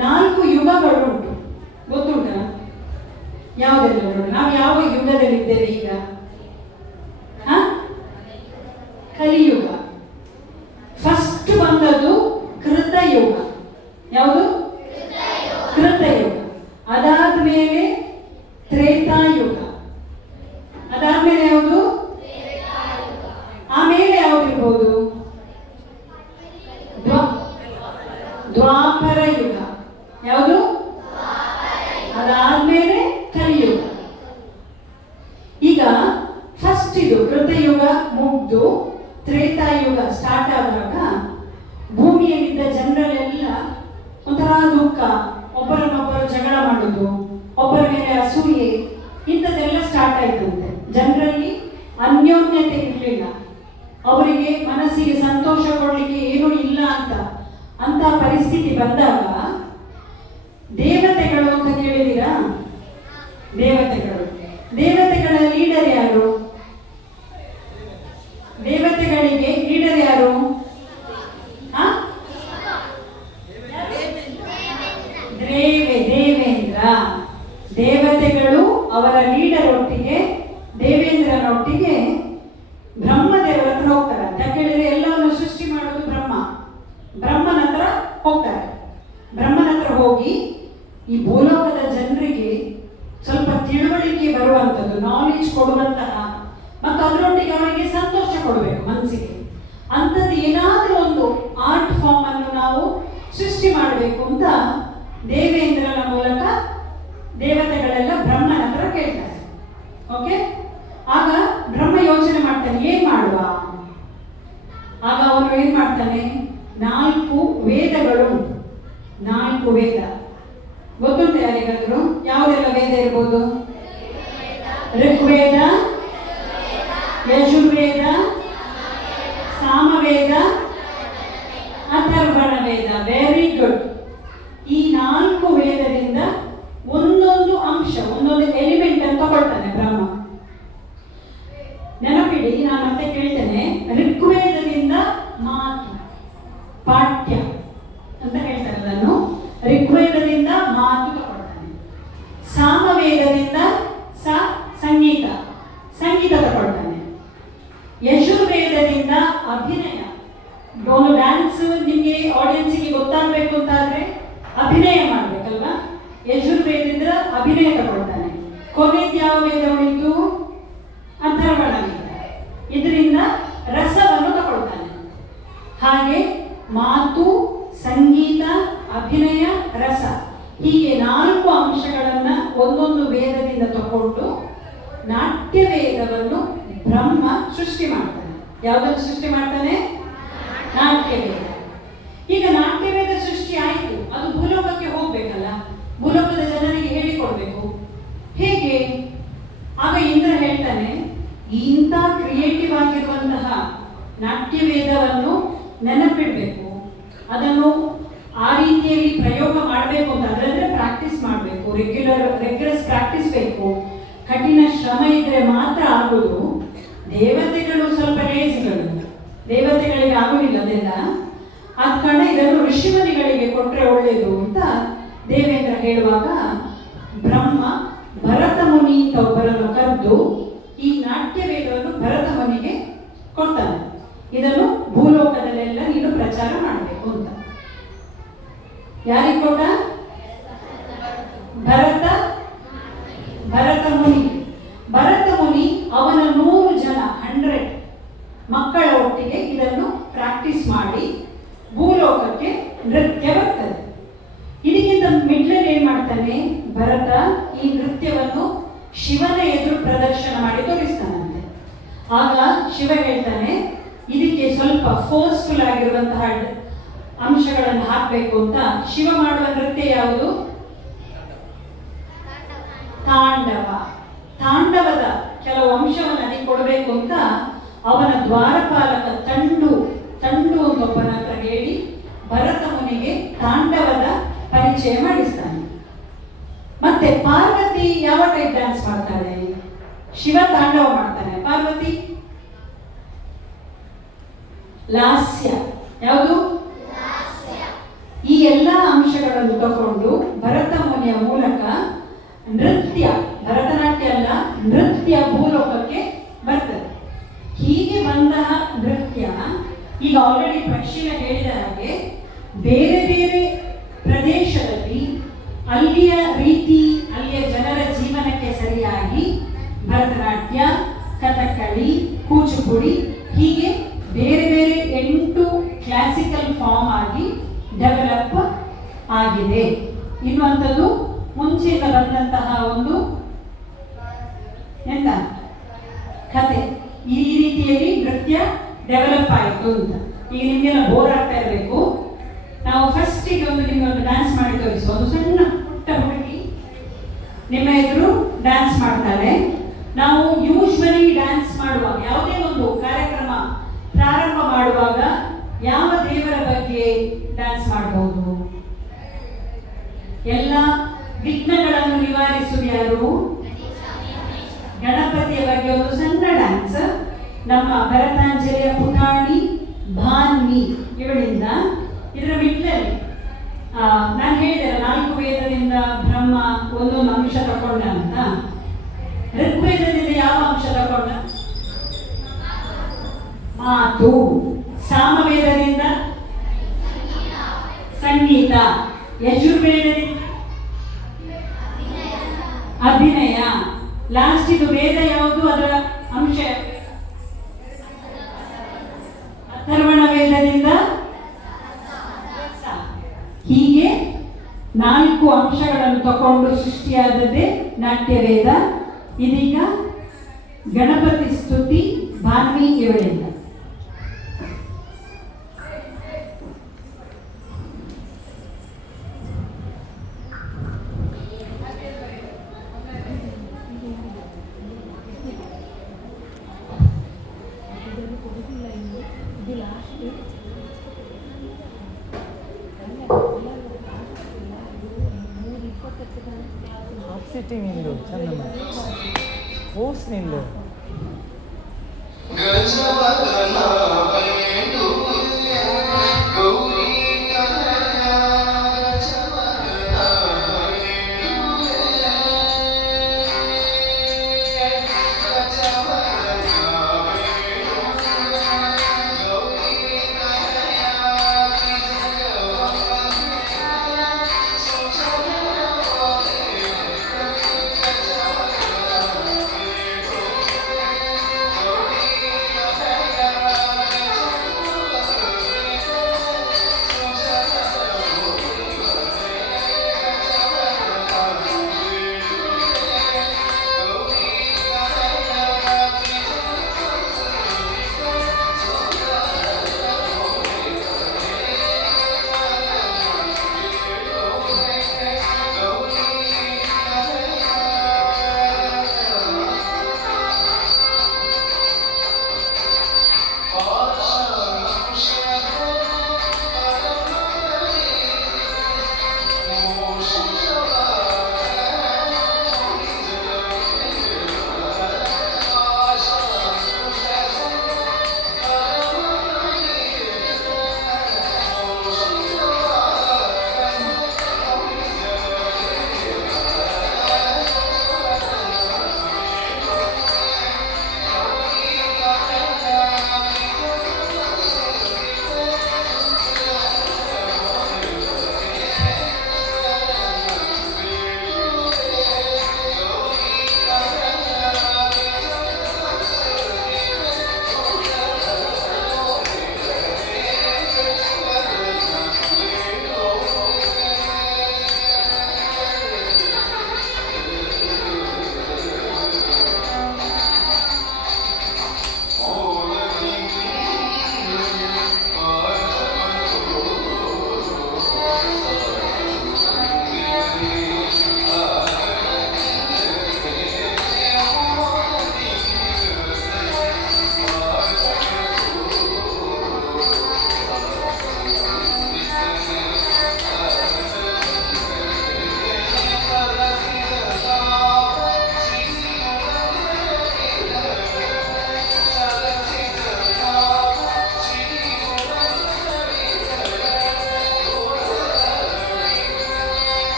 4 ಯುಗಗಳು ಉಂಟು, ಗೊತ್ತುಂಟ? ಯಾವುದೆಲ್ಲ? ನಾವು ಯಾವ ಯುಗದಲ್ಲಿದ್ದೇವೆ ಈಗ? ಕಲಿಯುಗ. ಫಸ್ಟ್ ಬಂದದ್ದು ಕೃತಯುಗ. ಯಾವುದು? ಕೃತಯುಗ. ಅದಾದ್ಮೇಲೆ ತ್ರೇತಾಯುಗ. ಅದಾದ್ಮೇಲೆ ಯಾವುದು? ಆಮೇಲೆ ಯಾವ್ದಿರ್ಬೋದು? ದ್ವಾಪರ ಯುಗ. ಯಾವುದು? ಅದಾದ್ಮೇಲೆ ಕಲಿಯುಗ. ಈಗ ಫಸ್ಟ್ ಇದು ಕೃತಯುಗ ಮುಗ್ದು ತ್ರೇತಾಯುಗ ಸ್ಟಾರ್ಟ್ ಆದಾಗ ಭೂಮಿಯಲ್ಲಿದ್ದ ಜನರಲ್ಲೆಲ್ಲ ಒಂಥರ ದುಃಖ, ಒಬ್ಬರನ್ನೊಬ್ಬರು ಜಗಳ ಮಾಡೋದು, ಒಬ್ಬರ ಮೇಲೆ ಅಸೂಯೆ, ಇಂಥದ್ದೆಲ್ಲ ಸ್ಟಾರ್ಟ್ ಆಯ್ತಂತೆ. ಜನರಲ್ಲಿ ಅನ್ಯೋನ್ಯತೆ ಇರಲಿಲ್ಲ, ಅವರಿಗೆ ಮನಸ್ಸಿಗೆ ಸಂತೋಷ ಕೊಡ್ಲಿಕ್ಕೆ ಏನೂ ಇಲ್ಲ ಅಂತ ಪರಿಸ್ಥಿತಿ ಬಂದಾಗ ದೇವತೆಗಳು ಅಂತ ಕೇಳಿದ್ದೀರಾ? ದೇವತೆಗಳ ಲೀಡರ್ ಯಾರು? ದೇವತೆಗಳಿಗೆ ಲೀಡರ್ ಯಾರು? ದೇವೇಂದ್ರ. ದೇವತೆಗಳು ಅವರ ಲೀಡರ್ ಒಟ್ಟಿಗೆ, ದೇವೇಂದ್ರನೊಟ್ಟಿಗೆ ಬ್ರಹ್ಮದೇವರ ಹತ್ರ ಹೋಗ್ತಾರೆ. ಅಂತ ಕೇಳಿದ್ರೆ ಎಲ್ಲವನ್ನು ಸೃಷ್ಟಿ ಮಾಡೋದು ಬ್ರಹ್ಮನ ಹತ್ರ ಹೋಗ್ತಾರೆ. ಬ್ರಹ್ಮನ ಹತ್ರ ಹೋಗಿ ಈ ಭೂಲೋಕದ ಜನರಿಗೆ ಸ್ವಲ್ಪ ತಿಳುವಳಿಕೆ ಬರುವಂಥದ್ದು, ನಾಲೆಜ್ ಕೊಡುವಂತಹ, ಮತ್ತು ಅದರೊಟ್ಟಿಗೆ ಅವರಿಗೆ ಸಂತೋಷ ಕೊಡಬೇಕು ಮನಸ್ಸಿಗೆ. ಅಂಥದ್ದು ಏನಾದರೂ ಒಂದು ಆರ್ಟ್ ಫಾರ್ಮ್ ಅನ್ನು ನಾವು ಸೃಷ್ಟಿ ಮಾಡಬೇಕು ಅಂತ ದೇವೇಂದ್ರನ ಮೂಲಕ ದೇವತೆಗಳೆಲ್ಲ ಬ್ರಹ್ಮನ ಹತ್ರ ಕೇಳ್ತಾರೆ. ಓಕೆ, ಆಗ ಬ್ರಹ್ಮ ಯೋಚನೆ ಮಾಡ್ತಾನೆ, ಏನ್ ಮಾಡುವ? ಆಗ ಅವನು ಏನ್ ಮಾಡ್ತಾನೆ, 4 ವೇದಗಳು, 4 ವೇದ ಗೊತ್ತುಂಟು ಯಾರಿಗಾದ್ರು? ಯಾವುದೆಲ್ಲ ವೇದ ಇರ್ಬೋದು? ಋಗ್ವೇದ, ಯಜುರ್ವೇದ, ಸಾಮವೇದ, ಅಥರ್ವಣ ವೇದ. Very good. ಈ 4 ವೇದದಿಂದ ಒಂದೊಂದು ಅಂಶ, ಒಂದೊಂದು ಎಲಿಮೆಂಟ್ ಅಂತ ತಗೊಳ್ತಾನೆ ಬ್ರಹ್ಮ. ನೆನಪಿಡಿ, ನಾನು ಮತ್ತೆ ಕೇಳ್ತೇನೆ. ಋಗ್ವೇದದಿಂದ ಮಾತು, ಪಾಠ್ಯ ಅಂತ ಹೇಳ್ತಾರೆ ಅದನ್ನು. ಋಗ್ವೇದದಿಂದ ಮಾತು ತಗೊಳ್ತಾನೆ. ಸಾಮವೇದದಿಂದ ಸಂಗೀತ ತಗೊಳ್ತಾನೆ. ಯಜುರ್ವೇದದಿಂದ ಅಭಿನಯ, ಒಂದು ಡ್ಯಾನ್ಸ್ ನಿಮಗೆ ಆಡಿಯನ್ಸಿಗೆ ಗೊತ್ತಾಗಬೇಕು ಅಂತಾದ್ರೆ ಅಭಿನಯ ಮಾಡ್ಬೇಕಲ್ವಾ? ಯಜುರ್ವೇದದಿಂದ ಅಭಿನಯ ತಗೊಳ್ತಾನೆ. ಕೊನೆಗೆ ಯಾವ ವೇದ ಉಳಿತು? ಅಥರ್ವಣ ವೇದ. ಇದರಿಂದ ರಸವನ್ನು ತಗೊಳ್ತಾನೆ. ಹಾಗೆ ಮಾತು, ಸಂಗೀತ, ಅಭಿನಯ, ರಸ, ಹೀಗೆ 4 ಅಂಶಗಳನ್ನ ಒಂದೊಂದು ವೇದದಿಂದ ತಗೊಂಡು ನಾಟ್ಯ ವೇದವನ್ನು ಬ್ರಹ್ಮ ಸೃಷ್ಟಿ ಮಾಡ್ತಾನೆ. ಯಾವುದನ್ನು ಸೃಷ್ಟಿ ಮಾಡ್ತಾನೆ? ನಾಟ್ಯ ವೇದ. ಈಗ ನಾಟ್ಯ ವೇದ ಸೃಷ್ಟಿ ಆಯಿತು, ಅದು ಭೂಲೋಕಕ್ಕೆ ಹೋಗ್ಬೇಕಲ್ಲ, ಭೂಲೋಕದ ಜನರಿಗೆ ಹೇಳಿಕೊಡ್ಬೇಕು. ಹೇಗೆ? ಆಗ ಇಂದ್ರ ಹೇಳ್ತಾನೆ, ಇಂಥ ಕ್ರಿಯೇಟಿವ್ ಆಗಿರುವಂತಹ ನಾಟ್ಯ ವೇದವನ್ನು ನೆನಪಿಡ್ಬೇಕು, ಅದನ್ನು ಆ ರೀತಿಯಲ್ಲಿ ಪ್ರಯೋಗ ಮಾಡಬೇಕು ಅಂತ ಅದರಂದ್ರೆ ಪ್ರಾಕ್ಟೀಸ್ ಮಾಡಬೇಕು, ರೆಗ್ಯುಲಸ್ ಪ್ರಾಕ್ಟೀಸ್ ಬೇಕು, ಕಠಿಣ ಶ್ರಮ ಇದ್ರೆ ಮಾತ್ರ ಆಗುವುದು. ದೇವತೆಗಳು ಸ್ವಲ್ಪ ಲೇಸಿಗಳು, ದೇವತೆಗಳಿಗೆ ಆಗುವುದಿಲ್ಲ ಅದೆಲ್ಲ. ಆದ ಕಾರಣ ಇದನ್ನು ಋಷಿಮುನಿಗಳಿಗೆ ಕೊಟ್ಟರೆ ಒಳ್ಳೆಯದು ಅಂತ ದೇವೇಂದ್ರ ಹೇಳುವಾಗ ಬ್ರಹ್ಮ ಭರತ ಮುನಿ ಅಂತ ಒಬ್ಬರನ್ನು ಕರೆದು ಈ ನಾಟ್ಯ ವೇದವನ್ನು ಭರತ ಮುನಿಗೆ ಕೊಡ್ತಾನೆ. ಇದನ್ನು ಭೂಲೋಕದಲ್ಲೆಲ್ಲ ನೀನು ಪ್ರಚಾರ ಮಾಡಬೇಕು ಅಂತ. ಯಾರಿಗೆ ಕೊಟ್ಟ? ಭರತ ಮುನಿ. ಭರತ ಮುನಿ ಅವನ 100 ಜನ 100 ಮಕ್ಕಳ ಒಟ್ಟಿಗೆ ಇದನ್ನು ಪ್ರಾಕ್ಟೀಸ್ ಮಾಡಿ ಭೂಲೋಕಕ್ಕೆ ನೃತ್ಯ ಬರ್ತದೆ. ಇದಕ್ಕಿಂತ ಮಿಡ್ಲಲ್ಲಿ ಏನ್ ಮಾಡ್ತಾನೆ ಭರತ? ಈ ನೃತ್ಯವನ್ನು ಶಿವನ ಎದುರು ಪ್ರದರ್ಶನ ಮಾಡಿ ತೋರಿಸ್ತಾನಂತೆ. ಆಗ ಶಿವ ಹೇಳ್ತಾನೆ, ಇದಕ್ಕೆ ಸ್ವಲ್ಪ ಫೋರ್ಸ್ಫುಲ್ ಆಗಿರುವಂತಹ ಅಂಶಗಳನ್ನು ಹಾಕಬೇಕು ಅಂತ. ಶಿವ ಮಾಡುವ ನೃತ್ಯ ಯಾವುದು? ತಾಂಡವ. ತಾಂಡವದ ಕೆಲವು ಅಂಶವನ್ನು ಅದಕ್ಕೆ ಕೊಡಬೇಕು ಅಂತ ಅವನ ದ್ವಾರಪಾಲಕ ತಂಡು ಒಂದೊಬ್ಬನ ಹತ್ರ ಹೇಳಿ ಭರತ ಮುನಿಗೆ ತಾಂಡವದ ಪರಿಚಯ ಮಾಡಿಸ್ತಾನೆ. ಮತ್ತೆ ಪಾರ್ವತಿ ಯಾವ ಟೈಪ್ ಡ್ಯಾನ್ಸ್ ಮಾಡ್ತಾಳೆ? ಶಿವ ತಾಂಡವ ಮಾಡ್ತಾನೆ, ಪಾರ್ವತಿ ಲಾಸ್ಯ. ಯಾವುದು? ಈ ಎಲ್ಲ ಅಂಶಗಳನ್ನು ತಗೊಂಡು ಭರತ ಮುನಿಯ ಮೂಲಕ ನೃತ್ಯ, ಭರತನಾಟ್ಯ ಅಲ್ಲ, ನೃತ್ಯ ಭೂಲೋಕಕ್ಕೆ ಬರ್ತದೆ. ಹೀಗೆ ಬಂತಹ ನೃತ್ಯ ನೃತ್ಯ ಈಗ ಆಲ್ರೆಡಿ ಪ್ರಶ್ನೆ ಹೇಳಿದ ಹಾಗೆ ಬೇರೆ ಬೇರೆ ಪ್ರದೇಶದಲ್ಲಿ ಅಲ್ಲಿಯ ರೀತಿ, ಅಲ್ಲಿಯ ಜನರ ಜೀವನಕ್ಕೆ ಸರಿಯಾಗಿ ಭರತನಾಟ್ಯ, ಕಥಕ್ಕಳಿ, ಕೂಚುಪುಡಿ ಹೀಗೆ ಬೇರೆ ಬೇರೆ 8 ಕ್ಲಾಸಿಕಲ್ ಫಾರ್ಮ್ ಆಗಿ ಡೆವಲಪ್ ಆಗಿದೆ. ಇನ್ನುವಂಥದ್ದು ಮುಂಚೆಯಿಂದ ಬಂದಂತಹ ಒಂದು ಎಂತ ಕತೆ, ಈ ರೀತಿಯಲ್ಲಿ ನೃತ್ಯ ಡೆವಲಪ್ ಆಯಿತು ಅಂತ. ಈಗ ನಿಮಗೆಲ್ಲ ಬೋರ್ ಆಗ್ತಾ ಇರಬೇಕು. ನಾವು ಫಸ್ಟಿಗೆ ನಿಮಗೆ ಒಂದು ಡ್ಯಾನ್ಸ್ ಮಾಡಿ ತೋರಿಸುವ. ಒಂದು ಸಣ್ಣ ಪುಟ್ಟ ಹುಡುಗಿ ನಿಮ್ಮ ಎದುರು ಡ್ಯಾನ್ಸ್ ಮಾಡ್ತಾಳೆ. ನಾವು ಯೂಶ್ವಲಿ ಡ್ಯಾನ್ಸ್ ಮಾಡುವಾಗ, ಯಾವುದೇ ಒಂದು ಕಾರ್ಯಕ್ರಮ ಪ್ರಾರಂಭ ಮಾಡುವಾಗ ಯಾವ ದೇವರ ಬಗ್ಗೆ ಡ್ಯಾನ್ಸ್ ಮಾಡಬಹುದು? ಎಲ್ಲ ವಿಘ್ನಗಳನ್ನು ನಿವಾರಿಸುವ ಯಾರು? ಗಣಪತಿಯ ಬಗ್ಗೆ ಒಂದು ಸಣ್ಣ ಡ್ಯಾನ್ಸ್ ನಮ್ಮ ಭರತಾಂಜಲಿಯ ಪುಟಾಣಿ ಭಾನ್ವಿ ಇವಳಿಂದ. ಇದರ ಮಿಡ್ಲಲ್ಲಿ ನಾನು ಹೇಳಿದೆ 4 ವೇದದಿಂದ ಬ್ರಹ್ಮ ಒಂದೊಂದು ಅಂಶ ತಕೊಂಡ ಅಂತ. ಋಗ್ವೇದದಿಂದ ಯಾವ ಅಂಶ ತಕೊಂಡ? ಮಾತು. ಸಾಮವೇದದಿಂದ ಸಂಗೀತ. ಯಜುರ್ವೇದದಿಂದ ಅಭಿನಯ. ಲಾಸ್ಟ್ ಇದು ವೇದ ಯಾವುದು? ಅದರ ಅಂಶ ಅಥರ್ವಣ ವೇದದಿಂದ ಹೀಗೆ 4 ಅಂಶಗಳನ್ನು ತಕೊಂಡು ಸೃಷ್ಟಿಯಾದದ್ದೇ ನಾಟ್ಯವೇದ. ಇದೀಗ ಗಣಪತಿ ಸ್ತುತಿ ಭಾನ್ವಿ ಇವಳಿಂದ. ಸಿಟಿ ನಿಂದು ಚಂದ ಓಸ್ ನಿಂದು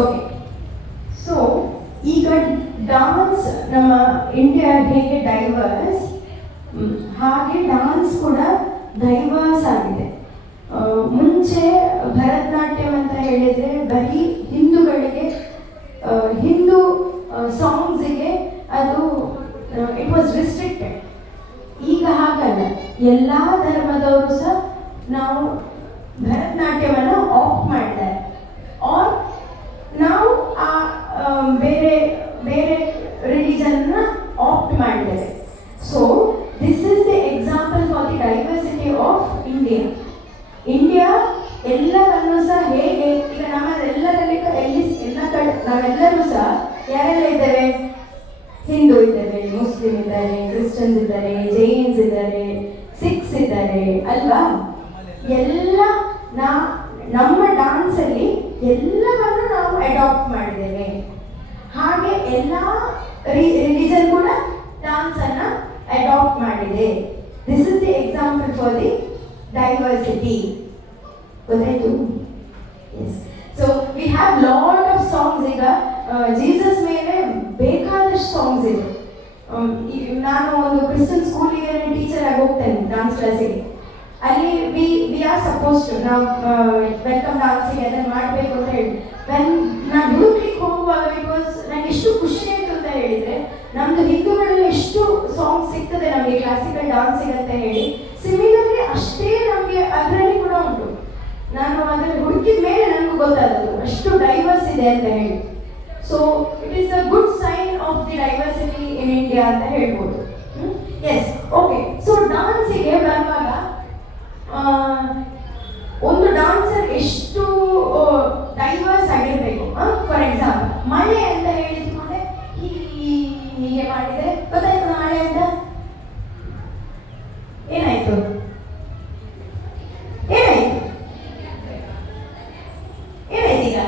ಓಕೆ. ಸೊ ಈಗ ಡಾನ್ಸ್ ನಮ್ಮ ಇಂಡಿಯಾ ಹೇಗೆ ಡೈವರ್ಸ್, ಹಾಗೆ ಡಾನ್ಸ್ ಕೂಡ ಡೈವರ್ಸ್ ಆಗಿದೆ. ಮುಂಚೆ ಭರತನಾಟ್ಯಂ ಅಂತ ಹೇಳಿದರೆ ಬರೀ ಹಿಂದೂಗಳಿಗೆ, ಹಿಂದೂ ಸಾಂಗ್ಸಿಗೆ ಅದು ಇಟ್ ವಾಸ್ ರಿಸ್ಟ್ರಿಕ್ಟೆಡ್. ಈಗ ಹಾಗಲ್ಲ, ಎಲ್ಲ ಧರ್ಮದವರು ಸಹ ನಾವು ಭರತನಾಟ್ಯವನ್ನು ಆಫ್ ಮಾಡಿದ್ದಾರೆ. ಆರ್ ನಾವು ಬೇರೆ ಬೇರೆ ರಿಲಿಜನ್ನ ಆಪ್ಟ್ ಮಾಡಿದ್ದೇವೆ. So this is the example for the diversity of India. India ಎಲ್ಲವನ್ನು ಸಹ ಹೇಗೆ ಈಗ ನಮ್ಮದೆಲ್ಲರಲ್ಲಿ ಎಲ್ಲ ಕಡೆ ನಾವೆಲ್ಲರೂ ಸಹ ಯಾರೆಲ್ಲ ಇದ್ದೇವೆ? ಹಿಂದೂ ಇದ್ದಾರೆ, ಮುಸ್ಲಿಂ ಇದ್ದಾರೆ, ಕ್ರಿಶ್ಚಿಯನ್ಸ್ ಇದ್ದಾರೆ, ಜೈನ್ಸ್ ಇದ್ದಾರೆ, ಸಿಖ್ಸ್ ಇದ್ದಾರೆ ಅಲ್ವಾ? ಎಲ್ಲ ನಮ್ಮ ಡಾನ್ಸಲ್ಲಿ ಎಲ್ಲವನ್ನು ನಾವು ಅಡಾಪ್ಟ್ ಮಾಡಿದ್ದೇವೆ. ಹಾಗೆ ಎಲ್ಲ ರಿಲಿಜನ್ ಕೂಡ ಡಾನ್ಸ್ ಅನ್ನ ಅಡಾಪ್ಟ್ ಮಾಡಿದೆ. This is the example for the diversity. ಗೊತ್ತಾಯ್ತು? Yes. So we have lot of songs. ಈಗ ಜೀಸಸ್ ಮೇಲೆ ಬೇಕಾದಷ್ಟು ಸಾಂಗ್ಸ್ ಇದೆ. ನಾನು ಒಂದು ಕ್ರಿಶ್ಚಿಯನ್ ಸ್ಕೂಲಿಗೆ ಟೀಚರ್ ಆಗಿ ಹೋಗ್ತೇನೆ, ಡಾನ್ಸ್ ಕ್ಲಾಸಿಗೆ. ಅಲ್ಲಿ ವಿ ಆರ್ ಸಪೋಸ್ ಟು ನಾವು ವೆಲ್ಕಮ್ ಡಾನ್ಸಿಗೆ ಅದನ್ನು ಮಾಡಬೇಕು ಅಂತ ಹೇಳಿ ನಾನು ಹುಡುಕ್ಲಿಕ್ಕೆ ಹೋಗುವಾಗ ಬಿಕಾಸ್ ನನಗೆ ಎಷ್ಟು ಖುಷಿ ಆಯಿತು ಅಂತ ಹೇಳಿದರೆ, ನಮ್ಮದು ಹಿಂದೂಗಳಲ್ಲಿ ಎಷ್ಟು ಸಾಂಗ್ ಸಿಗ್ತದೆ ನಮಗೆ ಕ್ಲಾಸಿಕಲ್ ಡಾನ್ಸಿಗೆ ಅಂತ ಹೇಳಿ, ಸಿಮಿಲರ್ಲಿ ಅಷ್ಟೇ ನಮಗೆ ಅದರಲ್ಲಿ ಕೂಡ ಉಂಟು. ನಾನು ಅದರಲ್ಲಿ ಹುಡುಕಿದ ಮೇಲೆ ನನಗೂ ಗೊತ್ತಾದದ್ದು ಅಷ್ಟು ಡೈವರ್ಸ್ ಇದೆ ಅಂತ ಹೇಳಿ. So it is a good sign of the diversity in India ಅಂತ ಹೇಳ್ಬೋದು. S, okay. ಸೊ ಡಾನ್ಸಿಗೆ ಬರುವಾಗ ಒಂದು ಡಾನ್ಸರ್ ಎಷ್ಟು ಡೈವರ್ಸ್ ಆಗಿರಬೇಕು. ಫಾರ್ ಎಕ್ಸಾಂಪಲ್ ಮಳೆ ಅಂತ ಹೇಳಿದ್ಕೊಂಡೆ ಹೀಗೆ ಮಾಡಿದರೆ ಗೊತ್ತಾಯ್ತು ಮಳೆ ಅಂತ ಏನಾಯ್ತು ಏನಾಯ್ತು ಏನಾಯ್ತು ಈಗ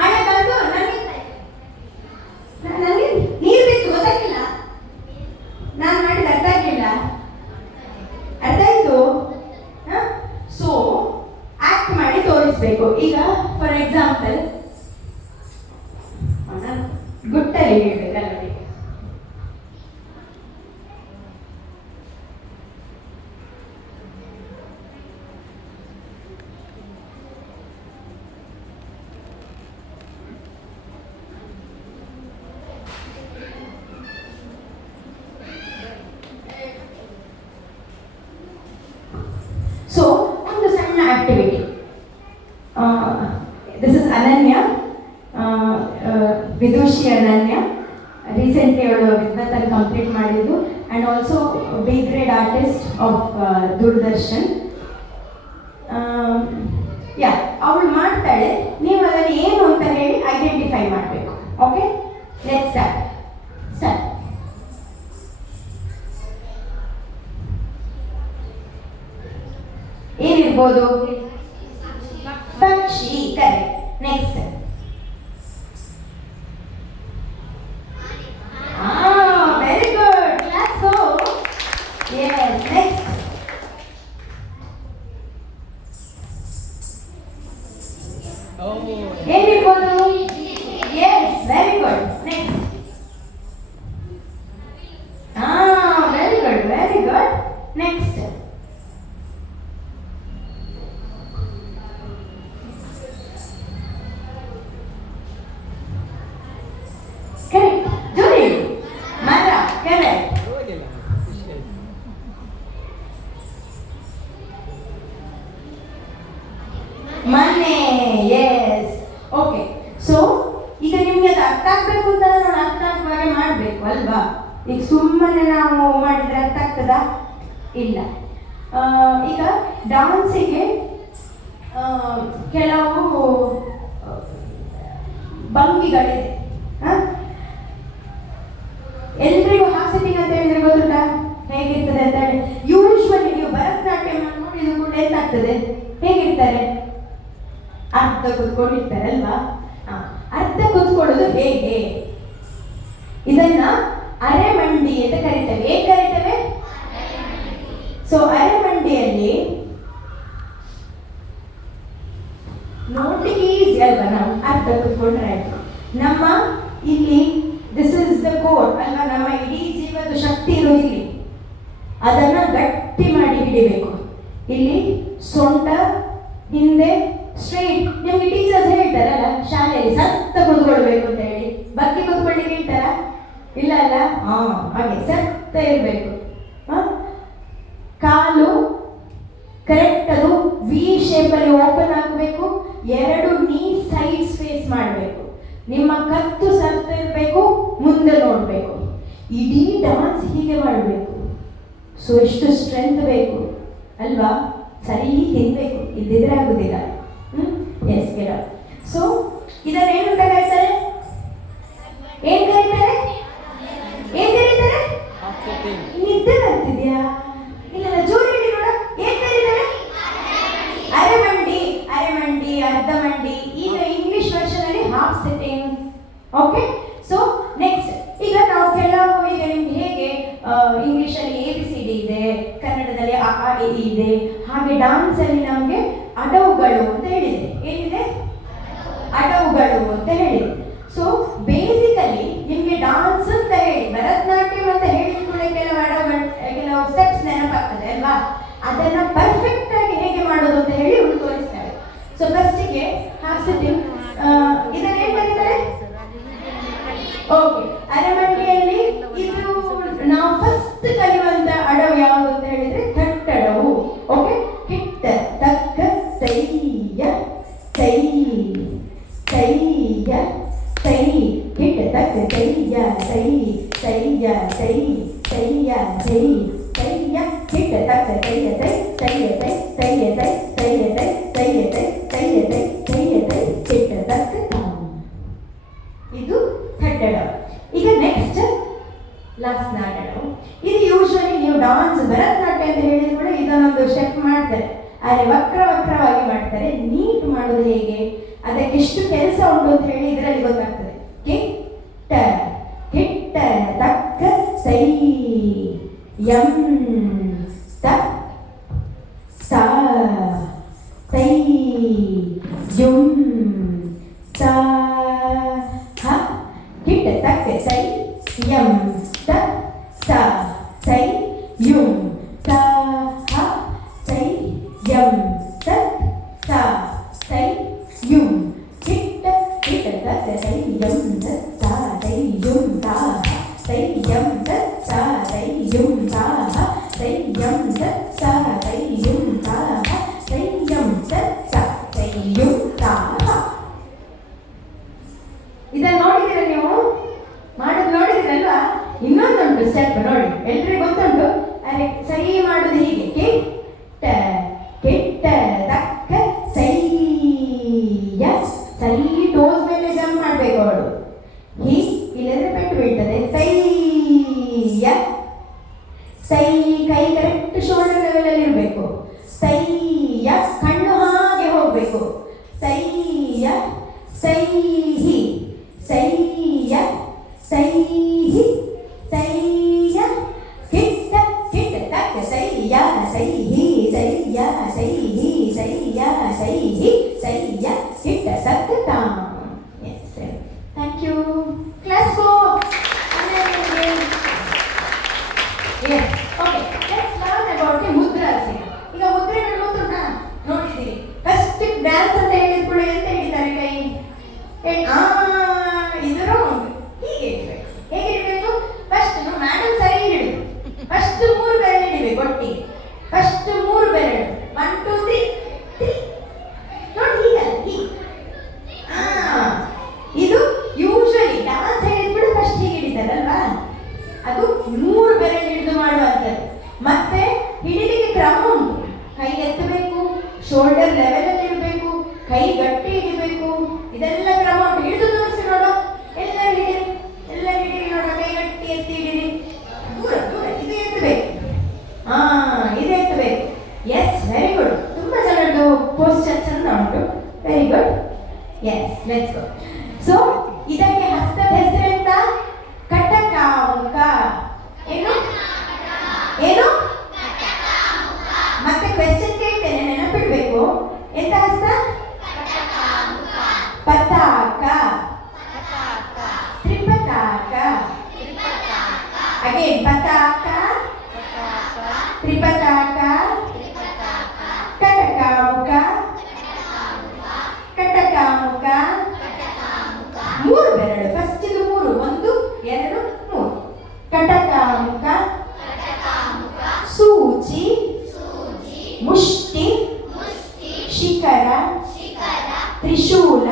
ಮಳೆ ಬಂದು ನನಗೆ ನೀರು ಬಿತ್ತು, ಗೊತ್ತಾಗಿಲ್ಲ, ನಾನು ಮಾಡಿದ ಅರ್ಥ ಆಗಿಲ್ಲ, ಅರ್ಥ ಆಯ್ತು? ಸೊ ಆಕ್ಟ್ ಮಾಡಿ ತೋರಿಸ್ಬೇಕು. ಈಗ ಫಾರ್ ಎಕ್ಸಾಂಪಲ್ ಗುಟ್ಟಲ್ಲಿ ಹೇಳ್ಬೇಕಲ್ಲ, ಸೊ ಒಂದು ಸಣ್ಣ ಆಕ್ಟಿವಿಟಿ. ದಿಸ್ ಇಸ್ ಅನನ್ಯ, ವಿದುಷಿ ಅನನ್ಯ. ರೀಸೆಂಟ್ಲಿ ಅವಳು ವಿದ್ವತ್ತಲ್ಲಿ ಕಂಪ್ಲೀಟ್ ಮಾಡಿದ್ದು and also B grade artist of Doordarshan. Yeah, ಅವಳು ಮಾಡ್ತಾಳೆ, ನೀವು ಅದನ್ನು ಏನು ಅಂತ ಹೇಳಿ ಐಡೆಂಟಿಫೈ ಮಾಡಬೇಕು. Okay, let's start. ಏನಿರ್ಬೋದು? ಪಕ್ಷಿ. Correct. Next. Very good. Class go. Yes. Next. ಏನಿರ್ಬೋದು? Yes, very good. Next. Very good, very good. Next. Correct. ಜೋಡಿ. ಮರ. ಕರೆಕ್ಟ್. ಮನೆ. ಎಸ್. ಓಕೆ. ಸೊ ಈಗ ನಿಮ್ಗೆ ಅದು ಅರ್ಥ ಆಗ್ಬೇಕು ಅಂತ ನಾನು ಅರ್ಥ ಆಗುವಾಗ ಮಾಡಬೇಕು ಅಲ್ವಾ? ಈಗ ಸುಮ್ಮನೆ ನಾವು ಮಾಡಿದ್ರೆ ಅರ್ಥ ಆಗ್ತದಾ? ಇಲ್ಲ. ಈಗ ಡಾನ್ಸಿಗೆ ಕೆಲವು ಭಂಗಿಗಳಿದೆ. ಎಲ್ರಿಗೂ ಹಾಸಿಟಿಂಗ್ ಅಂತ ಹೇಳಿದ್ರೆ ಗೊತ್ತುಂಟಾ ಹೇಗಿರ್ತದೆ ಅಂತ ಹೇಳಿ? ಯೂಶ್ವಲಿ ನೀವು ಭರತನಾಟ್ಯ ನೋಡಿದ್ರು ಕೂಡ ಎಂತಾಗ್ತದೆ, ಹೇಗಿರ್ತಾರೆ? ಅರ್ಧ ಕೂತ್ಕೊಂಡಿರ್ತಾರೆ ಅಲ್ವಾ? ಅರ್ಧ ಕೂತ್ಕೊಳ್ಳೋದು ಹೇಗೆ? ಇದನ್ನ ಅರೆಮಂಡಿ ಅಂತ ಕರಿತೇವೆ. ಹೇಗೆ ಕರಿತೇವೆ? ಸೊ ಅರೆಮಂಡಿಯಲ್ಲಿ ನೋಡ್ಲಿಕ್ಕೆ ಈಸಿ ಅಲ್ವಾ, ನಾವು ಅರ್ಥ ಕೂತ್ಕೊಂಡ್ರೆ ಆಯ್ತು. ನಮ್ಮ ಇಲ್ಲಿ ದಿಸ್ ಇಸ್ ದ ಕೋರ್ ಅಲ್ವಾ, ನಮ್ಮ ಇಡೀ ಜೀವದ ಶಕ್ತಿ ಇರೋದು ಇಲ್ಲಿ. ಅದನ್ನ ಗಟ್ಟಿ ಮಾಡಿ ಹಿಡಿಬೇಕು. ಇಲ್ಲಿ ಸೊಂಟ ಹಿಂದೆ ಸ್ಟ್ರೈಟ್. ನಿಮ್ಗೆ ಟೀಚರ್ಸ್ ಹೇಳ್ತಾರಲ್ಲ ಶಾಲೆಯಲ್ಲಿ ಸತ್ತ ಕೂತ್ಕೊಳ್ಬೇಕು ಅಂತ ಹೇಳಿ, ಬಗ್ಗೆ ಕೂತ್ಕೊಳ್ಳಿಕ್ಕೆ ಹೇಳ್ತಾರ? ಇಲ್ಲ ಅಲ್ಲ, ಹಾಗೆ ಸತ್ತ ಇರಬೇಕು. ಕಾಲು ಕರೆಕ್ಟ್ ಅದು ವಿ ಶೇಪಲ್ಲಿ ಓಪನ್ ಆಗಬೇಕು. ಎರಡು ನೀ ಸೈಡ್ ಸ್ಪೇಸ್ ಮಾಡಬೇಕು. ನಿಮ್ಮ ಕತ್ತು ಸತ್ತ ಇರಬೇಕು, ಮುಂದೆ ನೋಡಬೇಕು. ಇಡೀ ಡಾನ್ಸ್ ಹೀಗೆ ಮಾಡಬೇಕು. ಸೊ ಎಷ್ಟು ಸ್ಟ್ರೆಂತ್ ಬೇಕು ಅಲ್ವಾ? ಸರಿ ತಿನ್ಬೇಕು, ಇದ್ದಿದ್ರೆ ಆಗುದಿಲ್ಲ. ಎಸ್ ಗೆಡ. ಸೊ ಇದನ್ನೇನು ಅಂತ ಕರೀತಾರೆ? ಏನ್ ಕರೀತಾರೆ? ಏನ್ ಕರೀತಾರೆ? ನಿದ್ದೆ ಬರ್ತಿದ್ಯಾ? ಇಲ್ಲ ಜೋರಿ ಹೇಳಿ ನೋಡ. ಏನ್ ಕರೀತಾರೆ? ಅರೆಮಂಡಿ, ಅರೆಮಂಡಿ, ಅರ್ಧ ಮಂಡಿ. ಈಗ ಇಂಗ್ಲಿಷ್ ವರ್ಷನ್ ಅಲ್ಲಿ half sitting. Okay. So next ಈಗ ನಾವು ಕೆಲವು, ಈಗ ನಿಮ್ಗೆ ಹೇಗೆ ಇಂಗ್ಲಿಷ್ ಅಲ್ಲಿ ABCD ಇದೆ, ಕನ್ನಡದಲ್ಲಿ ಅ ಆ ಇ ಈ ಇದೆ, ಹಾಗೆ ಡಾನ್ಸ್ ಅಲ್ಲಿ ನಮಗೆ ಅಡವುಗಳು ಅಂತ ಹೇಳಿದೆ. ಏನಿದೆ? ಅಡವುಗಳು ಅಂತ ಹೇಳಿದೆ. ಸೊ ಬೇಸಿಕಲಿ ನಿಮ್ಗೆ ಡಾನ್ಸ್ ಅಂತ ಹೇಳಿ ಭರತನಾಟ್ಯಂ ಅಂತ ಹೇಳಿದ ಕೂಡ ಕೆಲವು ಅಡವುಗಳು, ಕೆಲವು ಸ್ಟೆಪ್ಸ್ ನೆನಪಾಗ್ತದೆ ಅಲ್ವಾ? ಅದನ್ನ ಪರ್ಫೆಕ್ಟ್ ಆಗಿ ಹೇಗೆ ಮಾಡೋದು ಅಂತ ಹೇಳಿ ಒಂದು ತೋರಿಸ್ತಾರೆ. ಸೊ ಫಸ್ಟಿಗೆ ಹಾಫ್ ಸಿಟ್ಟಿಂಗ್, ಇದನ್ನ ಏನ್ ಕರೀತಾರೆ? ಓಕೆ. ಅರೆಮಂಡಿಯಲ್ಲಿ ಇದು ನಾವು ಫಸ್ಟ್ ಕಲಿಯುವಂತ ಅಡವು ಯಾವುದು ಅಂತ ಹೇಳಿದ್ರೆ ಕಟ್ಟಡವು. ಓಕೆ. ಕಿಟ್ಟ ತಕ್ಕ ತೈಯ ತೈ ತೈಯ ತೈ, ಕಿಟ್ಟ ತಕ್ಕ ತೈಯ ತೈ ತೈಯ ತೈ ತೈಯ ತೈ ತೈಯ, ಕಿಟ್ಟ ತಕ್ಕ ತೈಯ ತೈ ತೈಯ ತೈ ತೈಯ ತೈ ತೈಯ ತೈ ತೈಯ ತೈ ತೈಯ ತೈ ತೈಯ ತೈ, ಕಿಟ್ಟ ತಕ್ಕ ತಾವು. ಇದು ಕಟ್ಟಡ. ಈಗ ನೆಕ್ಸ್ಟ್ ಲಾಸ್ಟ್ ನಾಟಕ. ಇದು ಯೂಶುವಲಿ ನೀವು ಡಾನ್ಸ್ ಭರತನಾಟ್ಯ ಅಂತ ಹೇಳಿದ ಕೂಡ ಇದನ್ನೊಂದು ಸ್ಟೆಪ್ ಮಾಡ್ತಾರೆ, ಆದರೆ ವಕ್ರವಾಗಿ ಮಾಡ್ತಾರೆ. ನೀಟ್ ಮಾಡೋದು ಹೇಗೆ, ಅದಕ್ಕೆ ಎಷ್ಟು ಕೆಲಸ ಉಂಟು ಅಂತ ಹೇಳಿ ಇದರಲ್ಲಿ ಗೊತ್ತಾಗ್ತದೆ. ಕಿಟ್ಟ ಕಿಟ್ಟ ತಕ್ಕ ಸೈ ಯಂ ತ ಸ ತೈ ಯುಂ ತ ಹ, ಕಿಟ್ಟ ತಕ್ಕ ಸೈ ಯಂ ತ ಸ ಸೈ ಯುಂ ತ ಹ ಸೈ ಯಂ ತ ಸ ಸೈ ಯುಂ, ಕಿಟ್ಟ ಕಿಟ್ಟ ತಕ್ಕ ಸೈ ಯಂ ತ ಸ ಸೈ ಯುಂ ತ ಹ ಸೈ ಯಂ ತ ಸ ಸೈ ಯುಂ ತ ಹ ಸೈ ಯಂ ತ ಸ ಸೈ ಯುಂ ತ ಹ ಸೈ ಯಂ ತ ಸ ಸೈ ಯುಂ ತ ಹ. ಇದನ್ನ ನೋಡಿದಿರ ನೀವು? ಮಾಡೋದು ನೋಡಿದಿರಲ್ವಾ? ಇನ್ನೊಂದುಂಟು ಸ್ಟೆಪ್ ನೋಡಿ, ಎಲ್ರಿಗೂ ಗೊತ್ತುಂಟು. ಅರೆ ಸರಿ ಮಾಡೋದು ಹೀಗೆ, ಕಿಟ್ಟ ಕಿಟ್ಟ ತಕ್ಕ ಸೈಯ, ಸರಿ ಟೋಸ್ ಮೇಲೆ ಜಂಪ್ ಮಾಡಬೇಕು ಅವಳು. ಇಲ್ಲದ್ರೆ ಪೆಟ್ಟು ಬೀಳ್ತದೆ. ಸೈಯ ಸೈ, ಕೈ ಕರೆಕ್ಟ್ ಶೋಲ್ಡರ್ ಲೆವೆಲ್ ಅಲ್ಲಿ ಇರಬೇಕು. ಸೈಯ, ಕಣ್ಣು ಹಾಗೆ ಹೋಗ್ಬೇಕು. ಸೈಯ ಸೈಹಿ ಸೈಯ ಸೈಹಿ ಸೈಯ, ಕಿಟ್ಟ ಕಿಟ್ಟ ತಕ್ಕ ಸೈಯ ಸೈಹಿ ಸೈಯ ಸೈಹಿ ಸೈಯ ಸೈಹಿ ಸೈಯ, ಕಿಟ್ಟ ತಕ್ಕ ತಾಂ. Yes, thank you. Class go. Yes. Okay. Let's learn about the mudras. ಈಗ ಮುದ್ರೆಗಳು ಗೊತ್ತುಂಟಾ? ನೋಡಿದ್ದೀರಿ. ಫಸ್ಟ್ ಡ್ಯಾನ್ಸ್ ಅಂತ ಹೇಳಿದ ಕೂಡ ಎಂತ ಹಿಡಿತಾರೆ ಕೈ? ಇದು ರೌಂಡ್ ಹೀಗೆ ಇಡಬೇಕು. ಹೇಗೆ ಇಡಬೇಕು? ಫಸ್ಟ್ ಮೇಡಮ್ ಸರಿ ಹಿಡಿದು ಫಸ್ಟ್ 3 ಬೆರಳು ಹಿಡಿಬೇಕು ಒಟ್ಟಿಗೆ. ಫಸ್ಟ್ 3 ಬೆರಳು 1 2 3 ನೋಡಿ, ಹೀಗಲ್ಲ ಹೀಗೆ. ಇದು ಯೂಶುವಲಿ ಡಾನ್ಸ್ ಹೇಳಿದ ಕೂಡ ಫಸ್ಟ್ ಹೀಗೆ ಹಿಡಿತಾರಲ್ವಾ? ಅದು 3 ಬೆರಳು ಹಿಡಿದು ಮಾಡುವಂಥದ್ದು. ಮತ್ತೆ ಹಿಡಿಲಿಕ್ಕೆ ಕ್ರಮ ಉಂಟು. ಕೈ ಎತ್ತಬೇಕು, ಶೋಲ್ಡರ್ ಲೆವೆಲ್ ಅಲ್ಲಿ ಇಡಬೇಕು, ಕೈ ಗಟ್ಟಿ ಹಿಡಿಬೇಕು, ಇದೆಲ್ಲ ಕ್ರಮ ಉಂಟು. ಹಿಡಿದು ತೋರಿಸಿ ನೋಡು. ಎಲ್ಲರೂ ಹಿಡಿರಿ, ಎಲ್ಲರೂ ಹಿಡಿರಿ ನೋಡ. ಕೈ ಗಟ್ಟಿ ಎತ್ತಿ ಹಿಡಿರಿ. ದೂರ ದೂರ ಇದು ಎತ್ತಬೇಕು. ಇದು ಎತ್ತಬೇಕು. S, very good. ತುಂಬಾ ಜನರದ್ದು ಪೋಸ್ಚರ್ ಚಂದ ಉಂಟು. Very good. Yes, let's go. So ಇದಕ್ಕೆ ಹಸ್ತದ ಹೆಸರೆಂತ? ಕಟಕಾಮುಖ. ಏನು ಏನು? ಮತ್ತೆ ಕ್ವೆಶ್ಚನ್ ಕೇಳ್ತೇನೆ, ನೆನಪಿಡ್ಬೇಕು. ಎಂತ ಹಸ್ತ? ಅಗೇನ್ ಪತಾಕ, ತ್ರಿಪತಾಕ, ಕಟಕಾಮುಖ, ಕಟಕಾಮುಖ, ಮೂರು ಬೆರಳು. ಫಸ್ಟ್ ಇದು ಮೂರು, 1 2 3. ಕಟಕಾಮುಖ, ಸೂಚಿ, ಮುಷ್ಟಿ, ಶಿಖರ, ತ್ರಿಶೂಲ.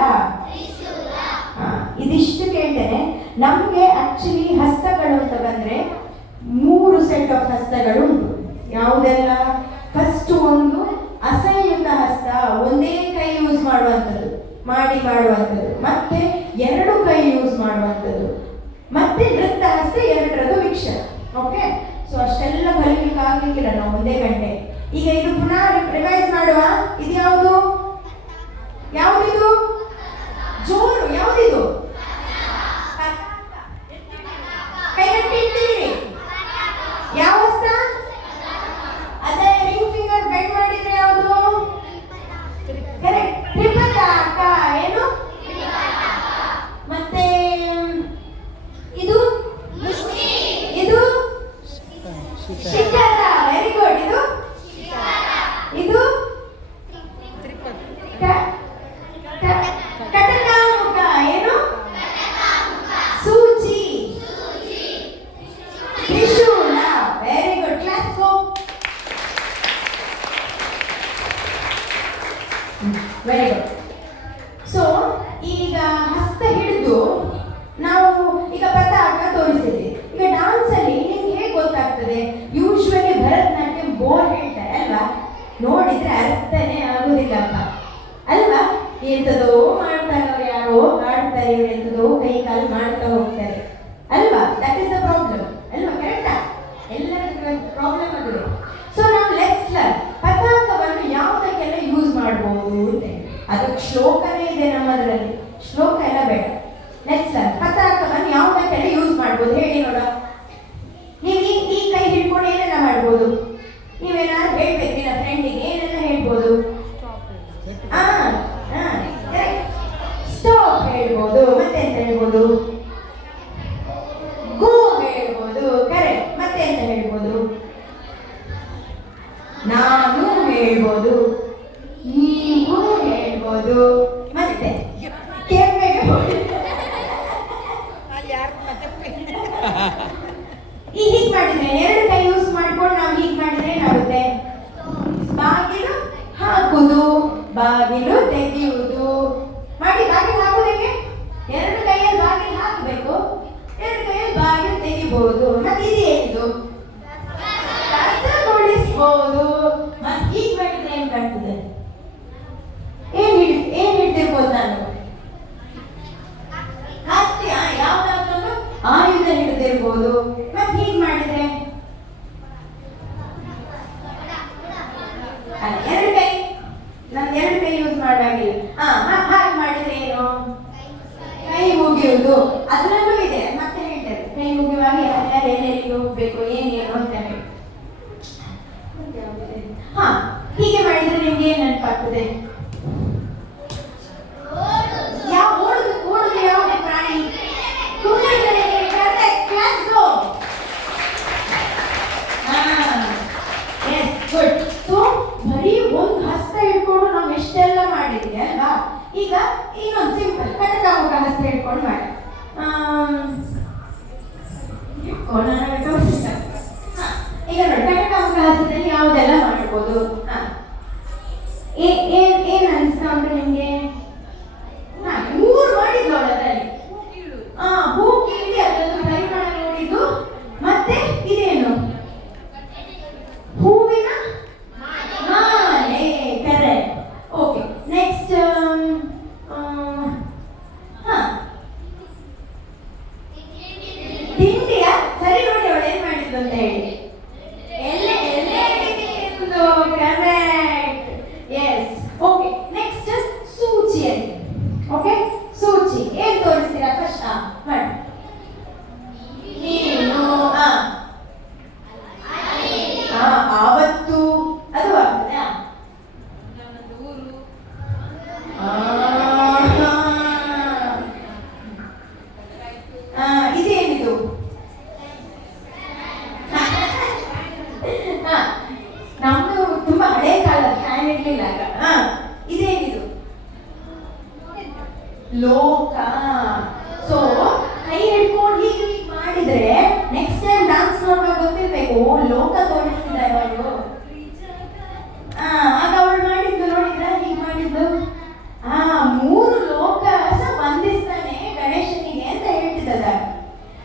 ಇದಿಷ್ಟು ಕೇಳ್ತೇನೆ. ನಮಗೆ ಆಕ್ಚುಲಿ ಹಸ್ತಗಳು ಅಂತ ಬಂದ್ರೆ 3 ಸೆಟ್ ಆಫ್ ಹಸ್ತಗಳು ಉಂಟು. ಯಾವುದೆಲ್ಲ? ಫಸ್ಟ್ ಒಂದು ಅಸಂಯುಕ್ತ ಹಸ್ತ, ಒಂದೇ ಕೈ ಯೂಸ್ ಮಾಡುವಂಥದ್ದು, ಮಾಡುವಂಥದ್ದು. ಮತ್ತೆ 2 ಕೈ ಯೂಸ್ ಮಾಡುವಂಥದ್ದು. ಮತ್ತೆ ನೃತ್ಯ ಹಸ್ತ, 2ರದ್ದು ಮಿಕ್ಸರ್. ಓಕೆ, ಸೊ ಅಷ್ಟೆಲ್ಲ ಕಲಿಲಿಕ್ಕೆ ಆಗ್ಲಿಕ್ಕಿಲ್ಲ ನಾವು ಒಂದೇ ಗಂಟೆ. ಈಗ ಇದು ಪುನಃ ರಿವೈಸ್ ಮಾಡುವ. ಇದು ಯಾವುದು? ಯಾವುದಿದು? ಜೋರು ಯಾವುದಿದು? ಕೈಗಟ್ಟಿರ್ತೀರಿ. ಯಾವ ಹಸ್ತ? ಅದೇ ರಿಂಗ್ ಫಿಂಗರ್ ಬೆಂಡ್ ಮಾಡಿದ್ರೆ ಯಾವುದು? ಕರೆಕ್ಟ್, ತ್ರಿಪತಾಕ. ಏನು? ಮತ್ತೆ ಇದು ಇದು ಶಿಖರ. Very good. ಇದು ಕಟಕಾಮುಖ. ಏನು? ಸೂಚಿ, ತ್ರಿಶೂಲ. Very good. Class go. Very good. So ಈಗ ಹಸ್ತ ಹಿಡಿದು ನಾವು ಈಗ ಪತಾಕ ತೋರಿಸಿದ್ವಿ. ಈಗ ಡಾನ್ಸ್ ಅಲ್ಲಿ ನಿಮ್ಗೆ ಹೇಗೆ ಗೊತ್ತಾಗ್ತದೆ? ಯೂಶ್ವಲಿ ಭರತನಾಟ್ಯಂ ಬೋರ್ ಹೇಳ್ತಾರೆ ಅಲ್ವಾ, ನೋಡಿದ್ರೆ ಅರ್ಥನೇ ಆಗುದಿಲ್ಲಪ್ಪ ಅಲ್ವಾ? ಎಂಥದೋ ಮಾಡ್ತಾರೆ ಅವ್ರು, ಯಾರೋ ಆಡ್ತಾರೆ, ಇವ್ರು ಎಂಥದೋ ಕೈ ಕಾಲು ಮಾಡ್ತಾ ಹೋಗ್ತಾರೆ ಅಲ್ವಾ? ದಟ್ ಇಸ್ ದ ಪ್ರಾಬ್ಲಮ್ ಅಲ್ವಾ? ಕರೆಕ್ಟಾ? ಎಲ್ಲರ ಪ್ರಾಬ್ಲಮ್ ಅದು. ಸೊ ನಾವು ಲೆಟ್ಸ್ ಲರ್ನ್ ಪತಾಕವನ್ನು ಯಾವುದಕ್ಕೆಲ್ಲ ಯೂಸ್ ಮಾಡಬಹುದು ಅಂತ. ಅದಕ್ಕೆ ಶ್ಲೋಕನೇ ಇದೆ ನಮ್ಮದ್ರಲ್ಲಿ, ಶ್ಲೋಕ ಎಲ್ಲ ಬೇಡ. ಲೆಟ್ಸ್ ಲರ್ನ್ ಪತಾಕವನ್ನು ಯಾವುದಕ್ಕೆಲ್ಲ ಯೂಸ್ ಮಾಡ್ಬೋದು ಹೇಳಿ ನೋಡ. ನೀವು ಈ ಕೈ ಹಿಡ್ಕೊಂಡು ಏನೆಲ್ಲ ಮಾಡ್ಬೋದು? ನೀವೇನಾದ್ರು ಹೇಳ್ಬೇಕು ನಿನ್ನ ಫ್ರೆಂಡಿಗೆ, ಏನೆಲ್ಲ ಹೇಳ್ಬೋದು? ಸ್ಟಾಪ್ ಹೇಳ್ಬೋದು. ಮತ್ತೆ ಎಂತ ಹೇಳ್ಬೋದು? ಗೋ ಹೇಳ್ಬೋದು. ಕರೆಕ್ಟ್. ಮತ್ತೆ ಎಂತ ಹೇಳ್ಬೋದು? ನಾನು ಹೇಳ್ಬೋದು, ನೀವು ಹೇಳ್ಬೋದು. ಮತ್ತೆ ಕೆಮ್ಮೆಗೆ ಹೀಗೆ ಮಾಡಿದ್ರೆ, 2 ಕೈ ಯೂಸ್ ಮಾಡ್ಕೊಂಡು ನಾವು ಹೀಗೆ ಮಾಡಿದ್ರೆ ಏನಾಗುತ್ತೆ? ಬಾಗಿಲು ಹಾಕುದು, ಬಾಗಿಲು ತೆಗೆಯುವುದು. ಮಾಡಿ ಬಾಗಿಲು ಹಾಕುವುದಕ್ಕೆ 2 ಕೈಯಲ್ಲಿ ಬಾಗಿಲು ಹಾಕಬೇಕು, 2 ಕೈಯಲ್ಲಿ ಬಾಗಿಲು ತೆಗಿಬಹುದು. ಮತ್ತೆ ಇದು ಏನಿದು? ಕಸಗೊಳಿಸಬಹುದು. ಮತ್ತೆ ಹೀಗೆ ಮಾಡಿದ್ರೆ ಏನ್ ಕಾಣ್ತದೆ? ಏನ್ ಹಿಡ್ತಿರ್ಬೋದು ನಾನು? ಹತ್ತಿ. ಯಾವ್ದಾದ್ರು ಆಯುಧ ಹಿಡಿದಿರ್ಬೋದು. ಮತ್ತೆ ಹೀಗೆ ಮಾಡಿದ್ರೆ 2 ಕೈ, ನಾನು 2 ಕೈ ಯೂಸ್ ಮಾಡುವಾಗಿಲ್ಲ. ಹಾಗೆ ಮಾಡಿದ್ರೆ ಏನು? ಕೈ ಮುಗಿಯುವುದು. ಅದರಲ್ಲೂ ಇದೆ, ಮತ್ತೆ ಹೇಳ್ತಾರೆ ಕೈ ಮುಗಿಯುವಾಗ ಎಲ್ಲೆಲ್ಲಿಗೆ ಹೋಗ್ಬೇಕು, ಏನೇನು ಅಂತ ಹೇಳಿ. ಹೀಗೆ ಮಾಡಿದ್ರೆ ನಿಮ್ಗೆ ಏನ್ ನೆನಪಾಗ್ತದೆ? ಓಡುದು ಯಾವುದು ಪ್ರಾಣಿ? ಗುಡ್. ಸೊ ಬರೀ ಒಂದು ಹಸ್ತ ಹಿಡ್ಕೊಂಡು ನಾವು ಎಷ್ಟೆಲ್ಲ ಮಾಡಿದ್ವಿ ಅಲ್ವಾ? ಈಗ ಇನ್ನೊಂದು ಸಿಂಪಲ್ ಕಟಕಾಮುಖ ಹಸ್ತ ಹಿಡ್ಕೊಂಡು ಮಾಡಿ. ಈಗ ನೋಡಿ, ಕಟಕಾಮುಖ ಹಸ್ತದಲ್ಲಿ ಯಾವುದೆಲ್ಲ ಮಾಡ್ಬೋದು? ಏನ್ ಅನ್ಸ್ತಾ ಉಂಟು ನಿಮ್ಗೆ? 3 ಮಾಡಿದ್ದು ಅದರಲ್ಲಿ. ಹೂ ಕೀಳಿ ಅದನ್ನು ಪರಿಮಳ ನೋಡಿದ್ದು. ಮತ್ತೆ ಇದೇನು? ಹೂವಿನ ಮಾಲೆ. ಕರೆಕ್ಟ್. ಓಕೆ, ನೆಕ್ಸ್ಟ್ ತಿಂಡಿಯ ಸರಿ ನೋಡಿ ಅವಳು ಏನ್ ಮಾಡಿದ್ದು ಅಂತ ಹೇಳಿ. ಎಲ್ಲೇ ತಿಂದು ಲೋಕ. ಸೊ ಕೈ ಹಿಡ್ಕೊಂಡು ಹೀಗೆ ಮಾಡಿದ್ರೆ ನೆಕ್ಸ್ಟ್ ಟೈಮ್ ಡಾನ್ಸ್ ನೋಡುವಾಗ ಗೊತ್ತಿರ್ಬೇಕು, ಓ ಲೋಕ ತೋರಿಸ್ತಿದ್ದಾರೆ ಅವಳು. ಆಗ ಅವಳು ಮಾಡಿದ್ದು ನೋಡಿದ್ರ, ಹೀಗೆ ಮಾಡಿದ್ದು. ಮೂರು ಲೋಕ ಸಹ ವಂದಿಸ್ತಾನೆ ಗಣೇಶನಿಗೆ ಅಂತ ಹೇಳ್ತಿದ್ದದ.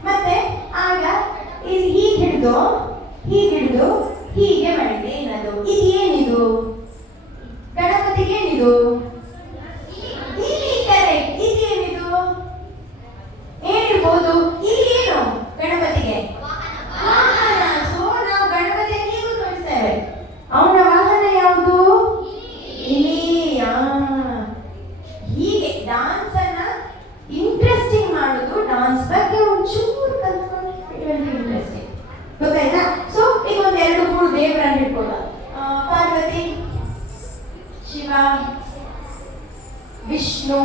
ಮತ್ತೆ ಆಗ ಹೀಗೆ ಹಿಡಿದು ಹೀಗೆ ಮಾಡಿದ್ದೆ. ಏನದು? ಇದು ಏನಿದು? ಗಣಪತಿಗೆ ಏನಿದು? ಇಲ್ಲಿ ಕರೆಕ್ಟ್. ಇದು ಏನಿದು? ಏನಿರ್ಬೋದು? ಇಲ್ಲಿ ಏನು ಗಣಪತಿಗೆ? ವಾಹನ. ಸೊ ನಾವು ಗಣಪತಿಯನ್ನು ಹೀಗೂ ತೋರಿಸ್ತೇವೆ. ಅವನ ವಾಹನ ಯಾವುದು? ಇಲಿ. ಹೀಗೆ ಡಾನ್ಸ್ ಅನ್ನ ಇಂಟ್ರೆಸ್ಟಿಂಗ್ ಮಾಡುದು. ಡಾನ್ಸ್ ಬಗ್ಗೆ ಒಂಚೂರು ಕಲ್ತ್ಕೊಂಡು ಇಂಟ್ರೆಸ್ಟಿಂಗ್ ಗೊತ್ತಾಯ್ತಾ? ಸೊ ಈಗ ಒಂದು 2-3 ದೇವರನ್ನು ಇಟ್ಕೊಳ್ಳ. ಪಾರ್ವತಿ, ಶಿವ, ವಿಷ್ಣು.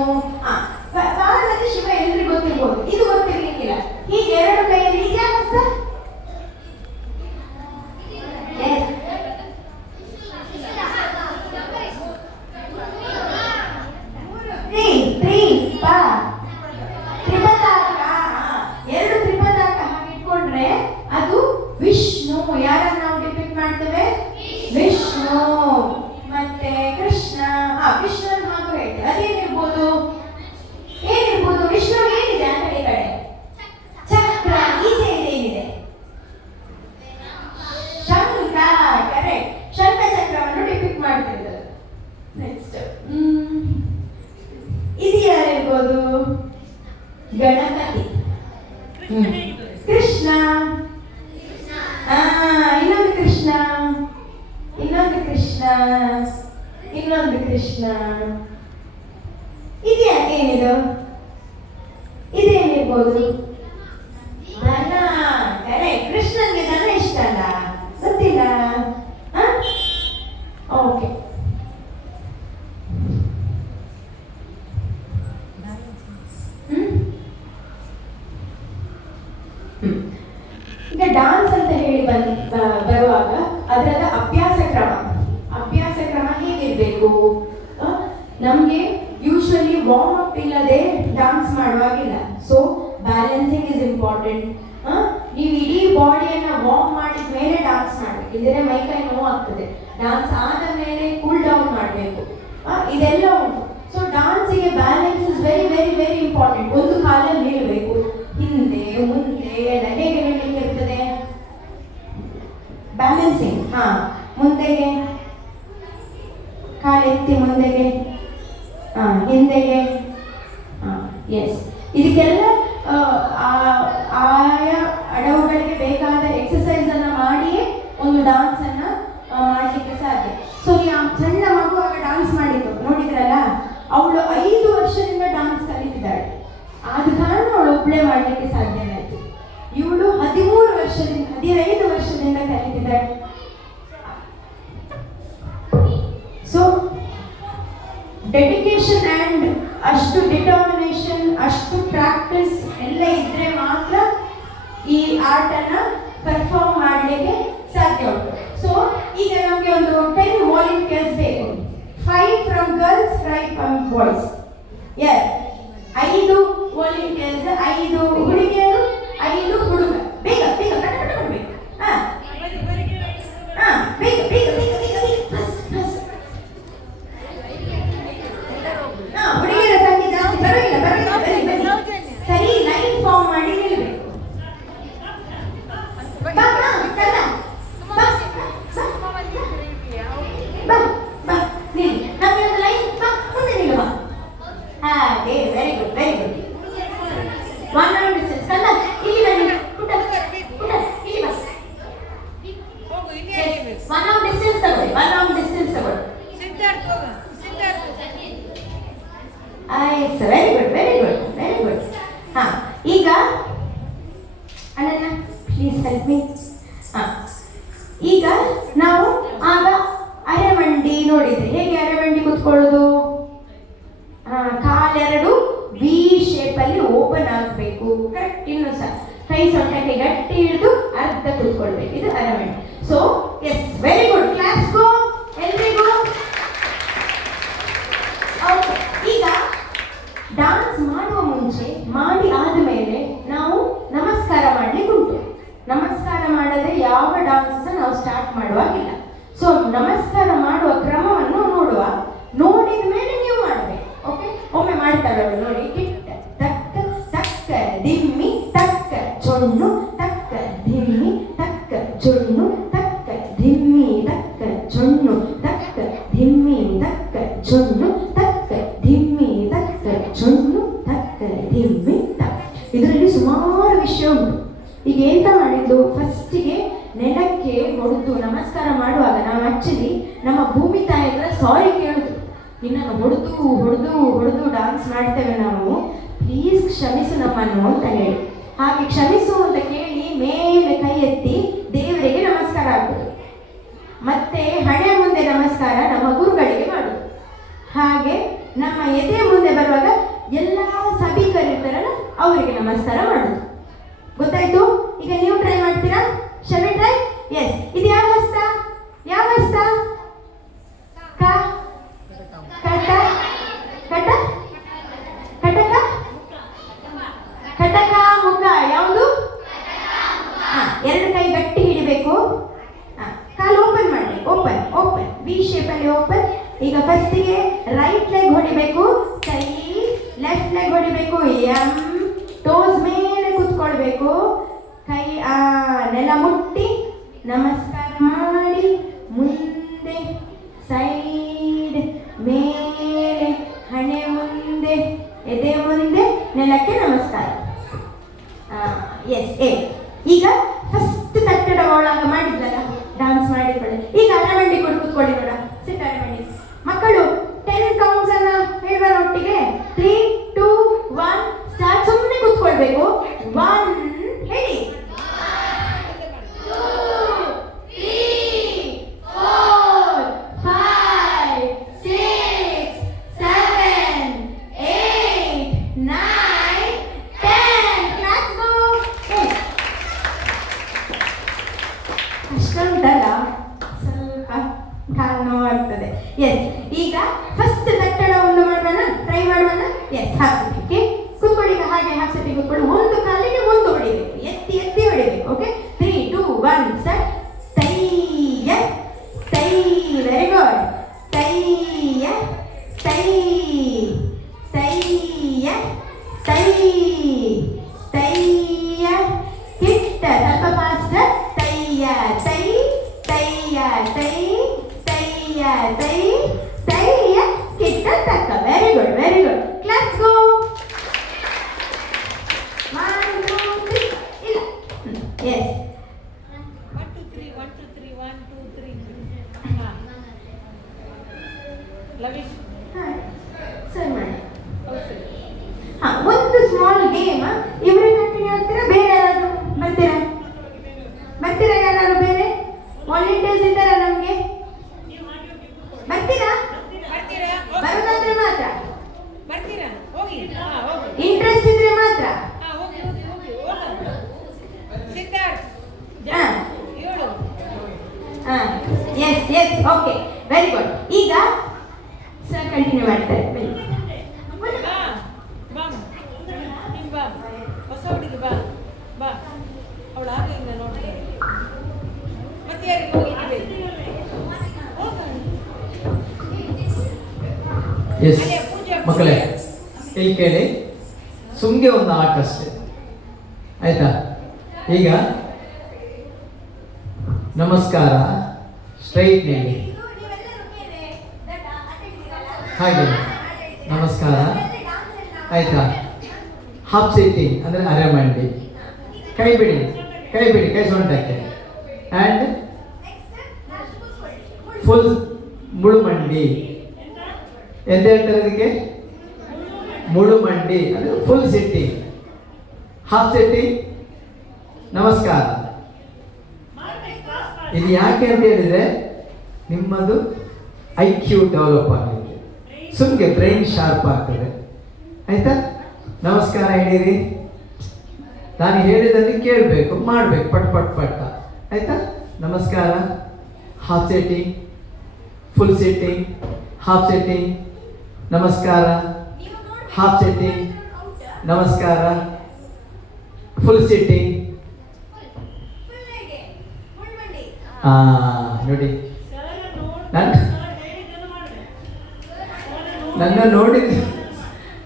ಪಾರ್ವತಿ ಶಿವ ಎಲ್ರಿಗೂ ಗೊತ್ತಿರ್ಬೋದು, ಇದು ಗೊತ್ತಿರ್ಲಿಕ್ಕಿಲ್ಲ. ಹೀಗೆ 2 ಕೈಯಲ್ಲಿ ಇದ್ಯಾವ ಸರ್? ತ್ರಿಪತಾಕ. 2 ತ್ರಿಪತಾಕ ಹಾಕಿಟ್ಕೊಂಡ್ರೆ ಅದು ವಿಷ್ಣು. ಯಾರನ್ನ ನಾವು ಡಿಪಿಕ್ಟ್ ಮಾಡ್ತೇವೆ? ವಿಷ್ಣು. ಮತ್ತೆ ಕೃಷ್ಣ. ಕೃಷ್ಣನ್ ಹಾಕು ಹೇಳ್ತೇವೆ. ಅದೇನಿರ್ಬೋದು? ವಿಷ್ಣು ಏನಿದೆ ಆ ಕಡೆ? ಚಕ್ರ. ಈಚೆ ಏನಿದೆ? ಶಂಖ. ಕರೆಕ್ಟ್. ಶಂಖ ಚಕ್ರವನ್ನು ಡಿಪಿಕ್ಟ್ ಮಾಡ್ತಿರೋದು. ನೆಕ್ಸ್ಟ್ ಇದು ಯಾರಿರ್ಬೋದು? ಗಣಪತಿ. ಕೃಷ್ಣ. ಇನ್ನೊಂದು ಕೃಷ್ಣ. ಇದು ಏನಿದು? ಇದೇನಿರ್ಬೋದು? ದನ. ಕರೆಕ್ಟ್. ಕೃಷ್ಣನ್ಗೆ ದನ ಇಷ್ಟ ಅಲ್ಲ? ಗೊತ್ತಿಲ್ಲ. ಓಕೆ. ಈಗ ಡಾನ್ಸ್ ಅಂತ ಹೇಳಿ ಬರುವಾಗ ಅದರದ ಅಭ್ಯಾಸ ಕ್ರಮ ಹೇಗಿರ್ಬೇಕು? ನಮ್ಗೆ ಯೂಶುವಲಿ ವಾರ್ಮ್ ಅಪ್ ಇಲ್ಲದೆ ಡಾನ್ಸ್ ಮಾಡುವಾಗಿಲ್ಲ. So balancing is important. ನೀವು ಇಡೀ ಬಾಡಿಯನ್ನ ವಾರ್ಮ್ ಮಾಡಿದ ಮೇಲೆ ಡಾನ್ಸ್ ಮಾಡಬೇಕು, ಇಲ್ಲದ್ರೆ ಮೈಕೈ ನೋವು ಆಗ್ತದೆ. ಡಾನ್ಸ್ ಆದ ಮೇಲೆ ಕೂಲ್ ಡೌನ್ ಮಾಡಬೇಕು. ಇದೆಲ್ಲ ಉಂಟು. ಸೊ ಡಾನ್ಸಿಗೆ balance is very very very important. ಒಂದು ಕಾಲಲ್ಲಿ ನಿಲ್ಲಬೇಕು, ಹಿಂದೆ ಮುಂದೆ ಎಲ್ಲ ಹೇಗೆ ನಿಲ್ಲಲಿಕ್ಕೆ ಇರ್ತದೆ? ಬ್ಯಾಲೆನ್ಸಿಂಗ್. ಮುಂದೆಗೆ ಕಾಲೆತ್ತಿ, ಮುಂದೆಗೆ, ಹಿಂದೆಗೆ. ಎಸ್. ಇದಕ್ಕೆಲ್ಲ ಆಯಾ ಅಡವುಗಳಿಗೆ ಬೇಕಾದ ಎಕ್ಸಸೈಸ್ ಅನ್ನ ಮಾಡಿಯೇ ಒಂದು ಡಾನ್ಸ್ ಅನ್ನ ಮಾಡಲಿಕ್ಕೆ ಸಾಧ್ಯ. ಸೊ ಈ ಸಣ್ಣ ಮಗು ಆಗ ಡಾನ್ಸ್ ಮಾಡಿದ್ದು ನೋಡಿದ್ರಲ್ಲ, ಅವಳು 5 ವರ್ಷದಿಂದ ಡಾನ್ಸ್ ಕಲಿತಿದ್ದಾಳೆ. ಆದ ಕಾರಣ ಅವಳು ಒಬ್ಬಳೇ ಮಾಡಲಿಕ್ಕೆ ಸಾಧ್ಯ ಆಯಿತು. ಇವಳು 15 ವರ್ಷದಿಂದ ಕಲಿತಿದ್ದಾಳೆ. ಸೊ ಡೆಡಿಕೇಶನ್ ಆ್ಯಂಡ್ ಅಷ್ಟು ಡಿಟರ್ಮಿನೇಷನ್, ಅಷ್ಟು ಪ್ರಾಕ್ಟೀಸ್ ಎಲ್ಲ ಇದ್ರೆ ಮಾತ್ರ ಈ ಆರ್ಟ್ ಅನ್ನ ಪರ್ಫಾರ್ಮ್ ಮಾಡಲಿಕ್ಕೆ ಸಾಧ್ಯ ಉಂಟು. ಸೊ ಈಗ ನಮಗೆ ಒಂದು 10 ವಾಲಂಟಿಯರ್ಸ್ ಬೇಕು. 5 from girls, 5 from boys. 5 volunteers, 5 ಹುಡುಗಿಯರು, 5 ಹುಡುಗ. ಬೇಗ ಬೇಗ ಕಟ್ಟ ಕೊಡ್ಬೇಕು. ಬೇಗ ಬೇಗ ಬೇಗ ಬೇಗ ಹುಡುಗಿಯರ ಸಂಖ್ಯೆ ಜಾಸ್ತಿ. ಪರವಾಗಿಲ್ಲ ಪರವಾಗಿಲ್ಲ, ಸರಿ ಲೈನ್ ಫಾರ್ಮ್ ಮಾಡಿ ನಿಲ್ಬೇಕು. ಹಾಗೆ very good very good. 1 round distance. ಕಲ್ಲ ಇಲ್ಲಿ ಬನ್ನಿ. ಪುಟ್ಟ ಇಲ್ಲಿ ಬಾ. 1 ರೌಂಡ್ ಡಿಸ್ಟೆನ್ಸ್ ತಗೊಳ್ಳಿ. 1 ರೌಂಡ್ ಡಿಸ್ಟೆನ್ಸ್ ತಗೊಳ್ಳಿ. ಆಯ್ತು. Very good very good very good. ಈಗ ಅಣ್ಣನ ಪ್ಲೀಸ್ ಹೆಲ್ಪ್ ಮೀ. ಈಗ ನಾವು ಆಗ ಅರೆಮಂಡಿ ನೋಡಿದ್ರೆ ಹೇಗೆ ಅರೆಮಂಡಿ ಕೂತ್ಕೊಳ್ಳೋದು? ಕಾಲೆರಡು ವಿ ಶೇಪ್ ಅಲ್ಲಿ ಓಪನ್ ಆಗಬೇಕು. ಕರೆಕ್ಟ್. ಇನ್ನು ಸಹ ಕೈ ಸೊಂಟಕ್ಕೆ ಗಟ್ಟಿ ಹಿಡಿದು ಅರ್ಧ ಕೂತ್ಕೊಳ್ಬೇಕು. ಇದು ಅರೆಮಂಡಿ. So yes very good. Claps go ಎಲ್ರಿಗೂ. ಓಕೆ. ಈಗ ಡಾನ್ಸ್ ಮಾಡೋಳು ನೋಡಿ. ಕಿಟ್ಟ ತಕ್ಕ ತಕ್ಕ ದಿಮ್ಮಿ ತಕ್ಕ ಚೊಣ್ಣು ತಕ್ಕ ದಿಮ್ಮಿ ತಕ್ಕ ಚೊಣ್ಣು ತಕ್ಕ ದಿಮ್ಮಿ ತಕ್ಕ ಚೊಣ್ಣು ತಕ್ಕ ದಿಮ್ಮಿ ತಕ್ಕ ಚೊಣ್ಣು ತಕ್ಕ ದಿಮ್ಮಿ ತಕ್ಕ ಚೊಣ್ಣು ತಕ್ಕ ದಿಮ್ಮಿ ತಕ್ಕ. ಇದರಲ್ಲಿ ಸುಮಾರು ವಿಷಯ ಉಂಟು. ಈಗ ಎಂತ ಮಾಡಿದ್ದು, ಫಸ್ಟಿಗೆ ನೆಲಕ್ಕೆ ಹೊಡೆದು ನಮಸ್ಕಾರ ಮಾಡುವಾಗ ನಾವು ಆಕ್ಚುಲಿ ನಮ್ಮ ಭೂಮಿ ತಾಯಿ ಹತ್ರ ಸಾರಿ ಕೇಳುದು. ಇನ್ನು ಹೊಡೆದು ಹೊಡೆದು ಹೊಡೆದು ಡಾನ್ಸ್ ಮಾಡ್ತೇವೆ ನಾವು, ಪ್ಲೀಸ್ ಕ್ಷಮಿಸು ನಮ್ಮನ್ನು ಅಂತ ಹೇಳಿ. ಹಾಗೆ ಕ್ಷಮಿಸು ಅಂತ ಕೇಳಿ ಮೇಲೆ ಕೈ ಎತ್ತಿ ದೇವರಿಗೆ ನಮಸ್ಕಾರ ಆಗುದು. ಮತ್ತೆ ಹಣೆ ಮುಂದೆ ನಮಸ್ಕಾರ ನಮ್ಮ ಗುರುಗಳಿಗೆ ಮಾಡುದು. ಹಾಗೆ ನಮ್ಮ ಎದೆ ಮುಂದೆ ಬರುವಾಗ ಎಲ್ಲ ಸಭಿಕರಿರ್ತಾರಲ್ಲ ಅವರಿಗೆ ನಮಸ್ಕಾರ ಮಾಡುದು. ಗೊತ್ತಾಯ್ತು? ಈಗ ನೀವು ಟ್ರೈ ಮಾಡ್ತೀರಾ? Shall we try? ಎಸ್. ಇದು ಯಾವ ಹಸ್ತ? ಯಾವ ಹಸ್ತ? ಕ ಕಟ ಕಟ ಕಟಕ ಕಟಕ ಮುಖ ಯಾವುದು? ಎರಡು ಕೈ ಗಟ್ಟಿ ಹಿಡಿಬೇಕು. ಕಾಲು ಓಪನ್ ಮಾಡಿ, ಓಪನ್ ಓಪನ್ ವಿ ಶೇಪ್ ಅಲ್ಲಿ ಓಪನ್. ಈಗ ಫಸ್ಟಿಗೆ ರೈಟ್ ಲೆಗ್ ಹೊಡಿಬೇಕು, ಕೈ ಲೆಫ್ಟ್ ಲೆಗ್ ಹೊಡಿಬೇಕು, ಎಂ ಟೋಸ್ ಮೇಲೆ ಕೂತ್ಕೊಳ್ಬೇಕು, ಕೈ ನೆಲ ಮುಟ್ಟಿ ನಮಸ್ಕಾರ ಮಾಡಿ ಮುಂದೆ ಸೈಡ್ ಮೇಲೆ ಹಣೆ ಮುಂದೆ ಎದೆ ಮುಂದೆ ನೆಲಕ್ಕೆ ನಮಸ್ಕಾರ. ಎಸ್. ಈಗ ಫಸ್ಟ್ ತಟ್ಟಡ ಒಳಗ ಮಾಡಿದ್ಲಲ್ಲ ಡಾನ್ಸ್ ಮಾಡಿಕೊಳ್ಳಿ. ಈಗ ಅರಮಂಡಿ ಕೊಟ್ಟು ಕೂತ್ಕೊಳ್ಳಿ ನೋಡ, ಸಿಟ್ ಅರಮಂಡಿ. ಮಕ್ಕಳು 10 ಕೌಂಟ್ಸ್ ಅನ್ನ ಹೇಳುವ ಒಟ್ಟಿಗೆ 3, 2, 1 ಸ್ಟಾರ್ಟ್. ಸುಮ್ಮನೆ ಕೂತ್ಕೊಳ್ಬೇಕು. 1 ಹೇಳಿ, 2, 3, 4, 5, 6, 7, 8, 9, 10. ಕ್ಲಾಸ್ ಗೋ. ಅಷ್ಟೊಂದಲ್ಲ, ಸ್ವಲ್ಪ ಕಾಲು ನೋವಾಗ್ತದೆ. ಎಸ್. ಈಗ ಫಸ್ಟ್ ತಟ್ಟಡವನ್ನು ಮಾಡೋಣ, ಟ್ರೈ ಮಾಡೋಣ. ಎಸ್. ಹಾಕಿ ಕೂತ್ಕೊಳ್ಳಿ. ಈಗ ಹಾಗೆ ಹಾಕ್ಸತಿ ಕೂತ್ಕೊಳ್ಳಿ. ಒಂದು ಕಾಲಿಗೆ ಒಂದು ಹೊಡಿಬೇಕು, ಎತ್ತಿ ಎತ್ತಿ ಹೊಡಿಬೇಕು. ಓಕೆ. 3, 2, 1 ಸ್ಟಾರ್ಟ್. ತೈಯ ತೈ. Very good. ತೈಯ ತೈ ತೈಯ ತೈ ತೈಯ ಕಿಟ್ಟ. ಸ್ವಲ್ಪ ಫಾಸ್ಟ್. ತೈಯ ತೈ ತೈಯ ತೈ ತೈಯ ತೈ ತೈಯ ಕಿಟ್ಟ ತಕ್ಕ. Very good, very good. Class go. 1, 2, 3. ಇಲ್ಲ. ಎಸ್. 1 2 3 1 2 3 1 2 3. ಲವಿಶ್ ಸರಿ ಮಾಡಿ. ಒಂದು ಸ್ಮಾಲ್ ಗೇಮ್. ಇಬ್ಬರೇ ಕಂಟಿನ್ಯೂ ಆಗ್ತೀರಾ? ಬೇರೆ ಯಾರಾದ್ರು ಬರ್ತೀರಾ? ಬರ್ತೀರಾ ಯಾರು ಬೇರೆ ವಾಲಂಟಿಯರ್ಸ್ ಇದ್ದಾರಾ ನಮಗೆ? ಬರ್ತೀರಾ? ಬರೋದಾದ್ರೆ ಮಾತ್ರ, ಬರ್ತೀರಾ? ಹೋಗಿ. ಹೋಗಿ. ಇಂಟ್ರೆಸ್ಟ್ ಇದ್ರೆ ಮಾತ್ರ. ಹೋಗಿ ಹೋಗಿ ಹೋಗಿ ಹೋಗಿ. ಸಿದ್ಧಾರ್ಥ್ ಹಾ. ಹೇಳು. Yes yes. Okay, very good. ಈಗ ಸರ್ ಕಂಟಿನ್ಯೂ ಮಾಡ್ತಾರೆ. ಬನ್ನಿ. ಬಾ ಬಾ ನೀನು ಬಾ. ಹೊಸ ಹುಡುಗಿ ಬಾ ಬಾ. ಅವಳು ಆಗಿಂದ ನೋಡ್ತಾರೆ. ಮತ್ತೆ ಯಾರಿಗೆ ಹೋಗಿದ್ದೀವಿ? ಎಸ್ ಮಕ್ಕಳೇ, ಇಲ್ಲಿ ಕೇಳಿ. ಸುಮ್ಗೆ ಒಂದು ಆಟ ಅಷ್ಟೇ, ಆಯ್ತಾ? ಈಗ ನಮಸ್ಕಾರ ಸ್ಟ್ರೈಟ್ ನೇಲಿ ಹಾಗೆ ನಮಸ್ಕಾರ, ಆಯ್ತಾ? ಹಾಫ್ ಸಿಟ್ಟಿಂಗ್ ಅಂದರೆ ಅರೆಮಂಡಿ. ಕೈ ಬಿಡಿ, ಕೈ ಬಿಡಿ, ಕೈ ಸೊಂಟಕ್ಕೆ. ಆ್ಯಂಡ್ ಫುಲ್ ಮುಳುಮಂಡಿ. ಎಂತ ಹೇಳ್ತಾರೆ ಇದಕ್ಕೆ? ಮುಳುಮಂಡಿ ಅಂದರೆ ಫುಲ್ ಸಿಟ್ಟಿಂಗ್. ಹಾಫ್ ಸಿಟ್ಟಿಂಗ್ ನಮಸ್ಕಾರ. ಇದು ಯಾಕೆ ಅಂತ ಹೇಳಿದ್ರೆ ನಿಮ್ಮದು IQ ಡೆವಲಪ್ ಆಗಲಿಕ್ಕೆ, ಸುಮ್ಗೆ ಬ್ರೈನ್ ಶಾರ್ಪ್ ಆಗ್ತದೆ, ಆಯ್ತಾ? ನಮಸ್ಕಾರ ಹೇಳಿರಿ. ನಾನು ಹೇಳಿದ್ದನ್ನು ಕೇಳಬೇಕು, ಮಾಡಬೇಕು, ಪಟ್ ಪಟ್ ಪಟ್ಟ, ಆಯ್ತಾ? ನಮಸ್ಕಾರ. Half sitting, full sitting, half sitting, ನಮಸ್ಕಾರ, ಹಾಫ್ ಸಿಟ್ಟಿಂಗ್, ನಮಸ್ಕಾರ, ಫುಲ್ ಸಿಟ್ಟಿಂಗ್. ನೋಡಿ, ನನ್ನ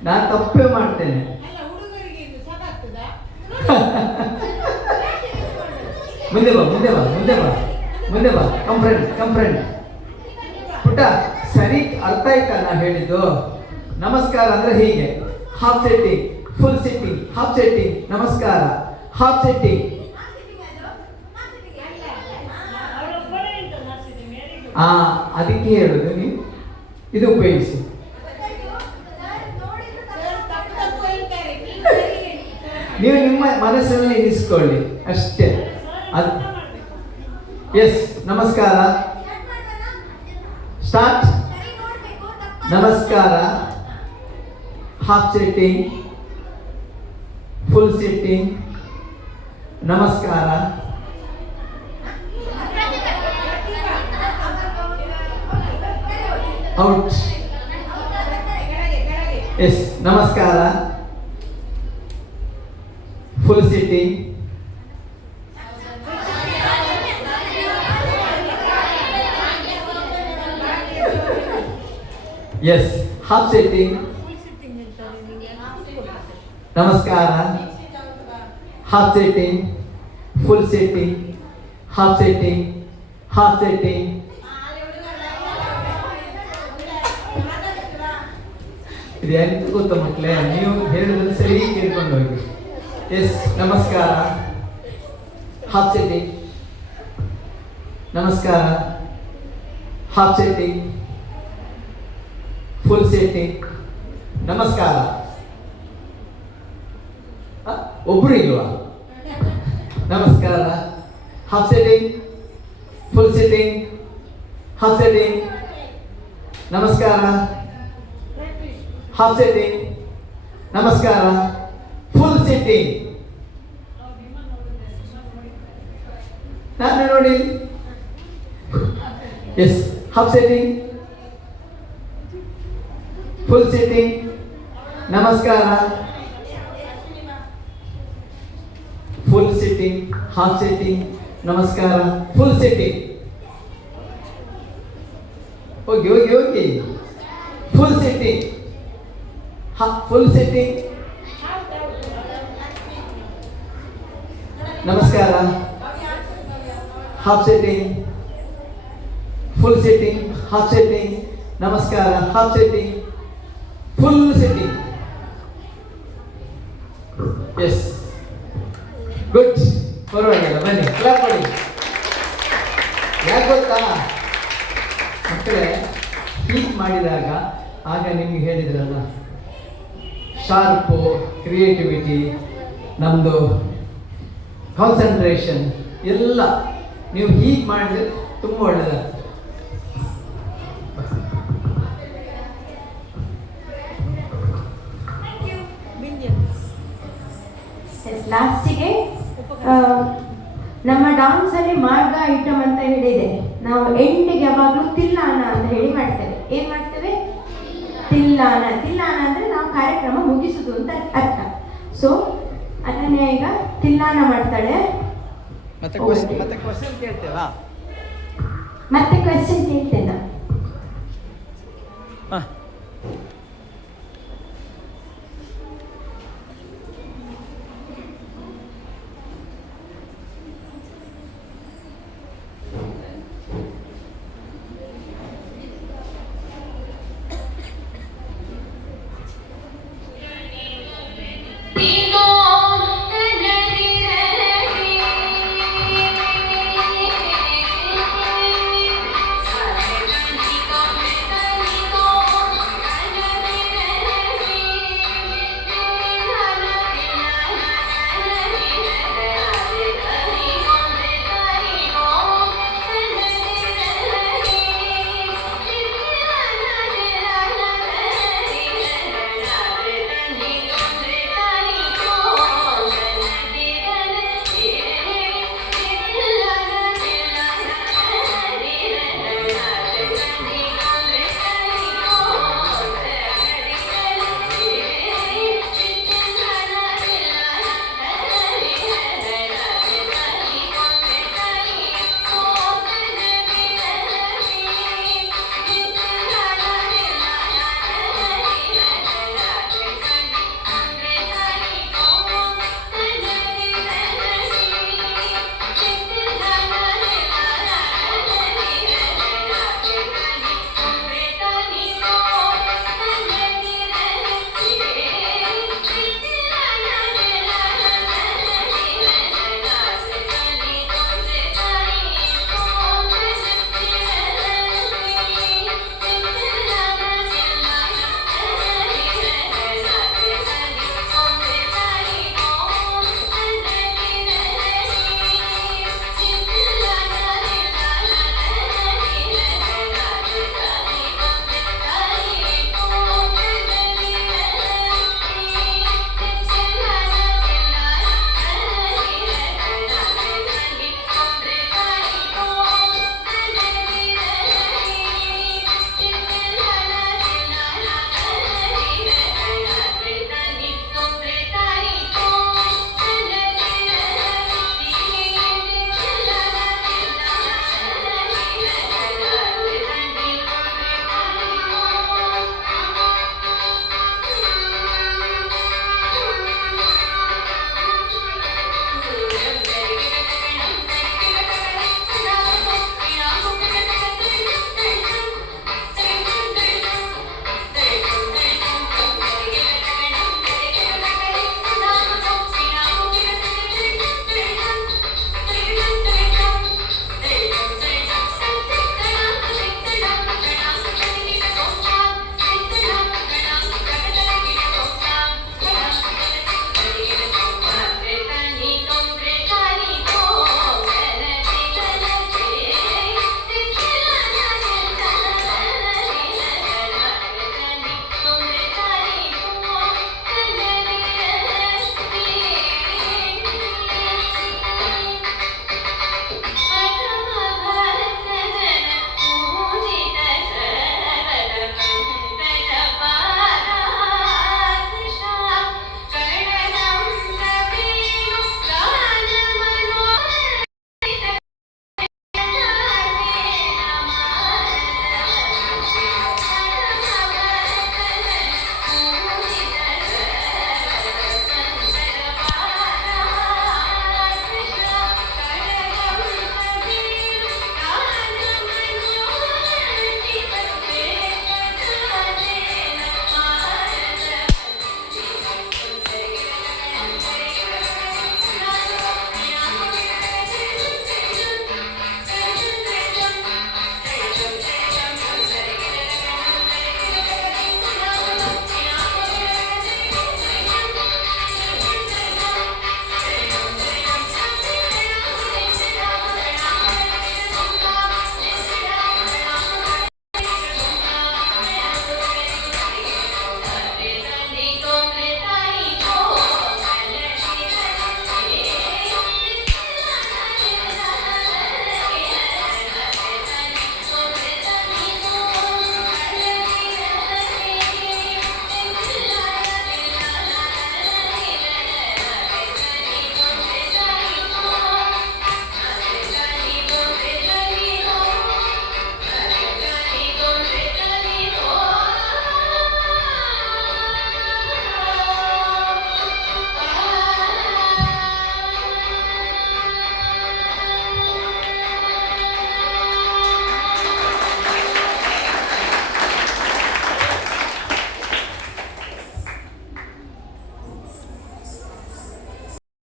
ನಾನು ತಪ್ಪೇ ಮಾಡ್ತೇನೆ. ಮುಂದೆ ಬಾ ಮುಂದೆ ಬಾ ಮುಂದೆ ಬಾ ಮುಂದೆ ಬಾ. ಕಂಪ್ರೆಂಡ್ ಪುಟ್ಟ, ಸರಿ ಅರ್ಥ ಆಯ್ತಾ ನಾ ಹೇಳಿದ್ದು? ನಮಸ್ಕಾರ ಅಂದ್ರೆ ಹೀಗೆ, half setting, full sitting, half setting, ನಮಸ್ಕಾರ, ಹಾಫ್ ಸೆಟ್ಟಿಂಗ್. ಅದಕ್ಕೆ ಹೇಳುದು ನೀವು ಇದು ಉಪಯೋಗಿಸಿ. ನೀವು ನಿಮ್ಮ ಮನಸ್ಸಲ್ಲಿ ಇರಿಸ್ಕೊಳ್ಳಿ ಅಷ್ಟೇ. ಎಸ್, ನಮಸ್ಕಾರ, ಸ್ಟಾರ್ಟ್. ನಮಸ್ಕಾರ, ಹಾಫ್ ಸೆಟ್ಟಿಂಗ್, ಫುಲ್ ಸೆಟ್ಟಿಂಗ್, ನಮಸ್ಕಾರ, ಔಟ್. ಎಸ್, ನಮಸ್ಕಾರ, full sitting, yes, half setting, ನಮಸ್ಕಾರ, half setting, full setting, half setting, half setting. ಇದು ಎಂತ ಗೊತ್ತ ಮಕ್ಕಳೇ, ನೀವು ಹೇಳಿದ್ರೆ ಸರಿ ಕೇಳ್ಕೊಂಡು ಹೋಗಿ. ಎಸ್, ನಮಸ್ಕಾರ, ಹಾಫ್ ಸೆಟ್ಟಿಂಗ್, ನಮಸ್ಕಾರ, ಹಾಫ್ ಸೆಟ್ಟಿಂಗ್, ಫುಲ್ ಸೆಟ್ಟಿಂಗ್, ನಮಸ್ಕಾರ. ಒಬ್ರು ಇಲ್ವಾ? ನಮಸ್ಕಾರ, half setting, full setting, half setting, ನಮಸ್ಕಾರ, ಹಾಫ್ ಸೆಟ್ಟಿಂಗ್, ನಮಸ್ಕಾರ, ಫುಲ್ ಸೆಟ್ಟಿಂಗ್. ನಾನು ನೋಡಿ. Yes, half setting, full setting, ನಮಸ್ಕಾರ, ಫುಲ್ ಸೆಟ್ಟಿಂಗ್, ಹಾಫ್ ಸೆಟ್ಟಿಂಗ್, ನಮಸ್ಕಾರ, ಫುಲ್ ಸೆಟ್ಟಿಂಗ್. ಹೋಗಿ ಹೋಗಿ ಹೋಗಿ. ಫುಲ್ ಸೆಟ್ಟಿಂಗ್, ಫುಲ್ ಸೆಟ್ಟಿಂಗ್, ನಮಸ್ಕಾರ, half setting, full setting, half setting, ನಮಸ್ಕಾರ, half setting, full setting. Yes, good, ಪರವಾಗಿಲ್ಲ, ಬನ್ನಿ ಕ್ಲಾಪ್ ಮಾಡಿ. ಯಾಕೆ ಗೊತ್ತಾ ಮಕ್ಕಳೇ, ಹೀಗೆ ಮಾಡಿದಾಗ ಆಗ ನಿಮ್ಗೆ ಹೇಳಿದ್ರಲ್ಲ, ಶಾರ್ಪು, ಕ್ರಿಯೇಟಿವಿಟಿ, ನಮ್ಮದು ಕಾನ್ಸಂಟ್ರೇಷನ್ ಎಲ್ಲ ನೀವು ಹೀಗೆ ಮಾಡಿದ್ರೆ ತುಂಬ ಒಳ್ಳೆಯದಾಗ್ತದೆ. ಲಾಸ್ಟಿಗೆ ನಮ್ಮ ಡಾನ್ಸ್ ಅಲ್ಲಿ ಮಾರ್ಗ ಐಟಮ್ ಅಂತ ಹೇಳಿದೆ. ನಾವು ಎಂಡಿಗೆ ಯಾವಾಗಲೂ ತಿಲ್ಲಾನ ಅಂತ ಹೇಳಿ ಮಾಡ್ತೇವೆ. ಏನ್ ಮಾಡ್ತೇವೆ? ತಿಲ್ಲಾನ. ತಿಲ್ಲಾನ ಅಂದ್ರೆ ನಾವು ಕಾರ್ಯಕ್ರಮ ಮುಗಿಸುದು ಅಂತ ಅರ್ಥ. ಸೊ ಅನನ್ಯ ಈಗ ತಿಲ್ಲಾನ ಮಾಡ್ತಾಳೆ. ಮತ್ತೆ ಕ್ವಶನ್ ಕೇಳ್ತೇವಾ? ಮತ್ತೆ ಕ್ವೆಶ್ಚನ್ ಕೇಳ್ತೇನೆ.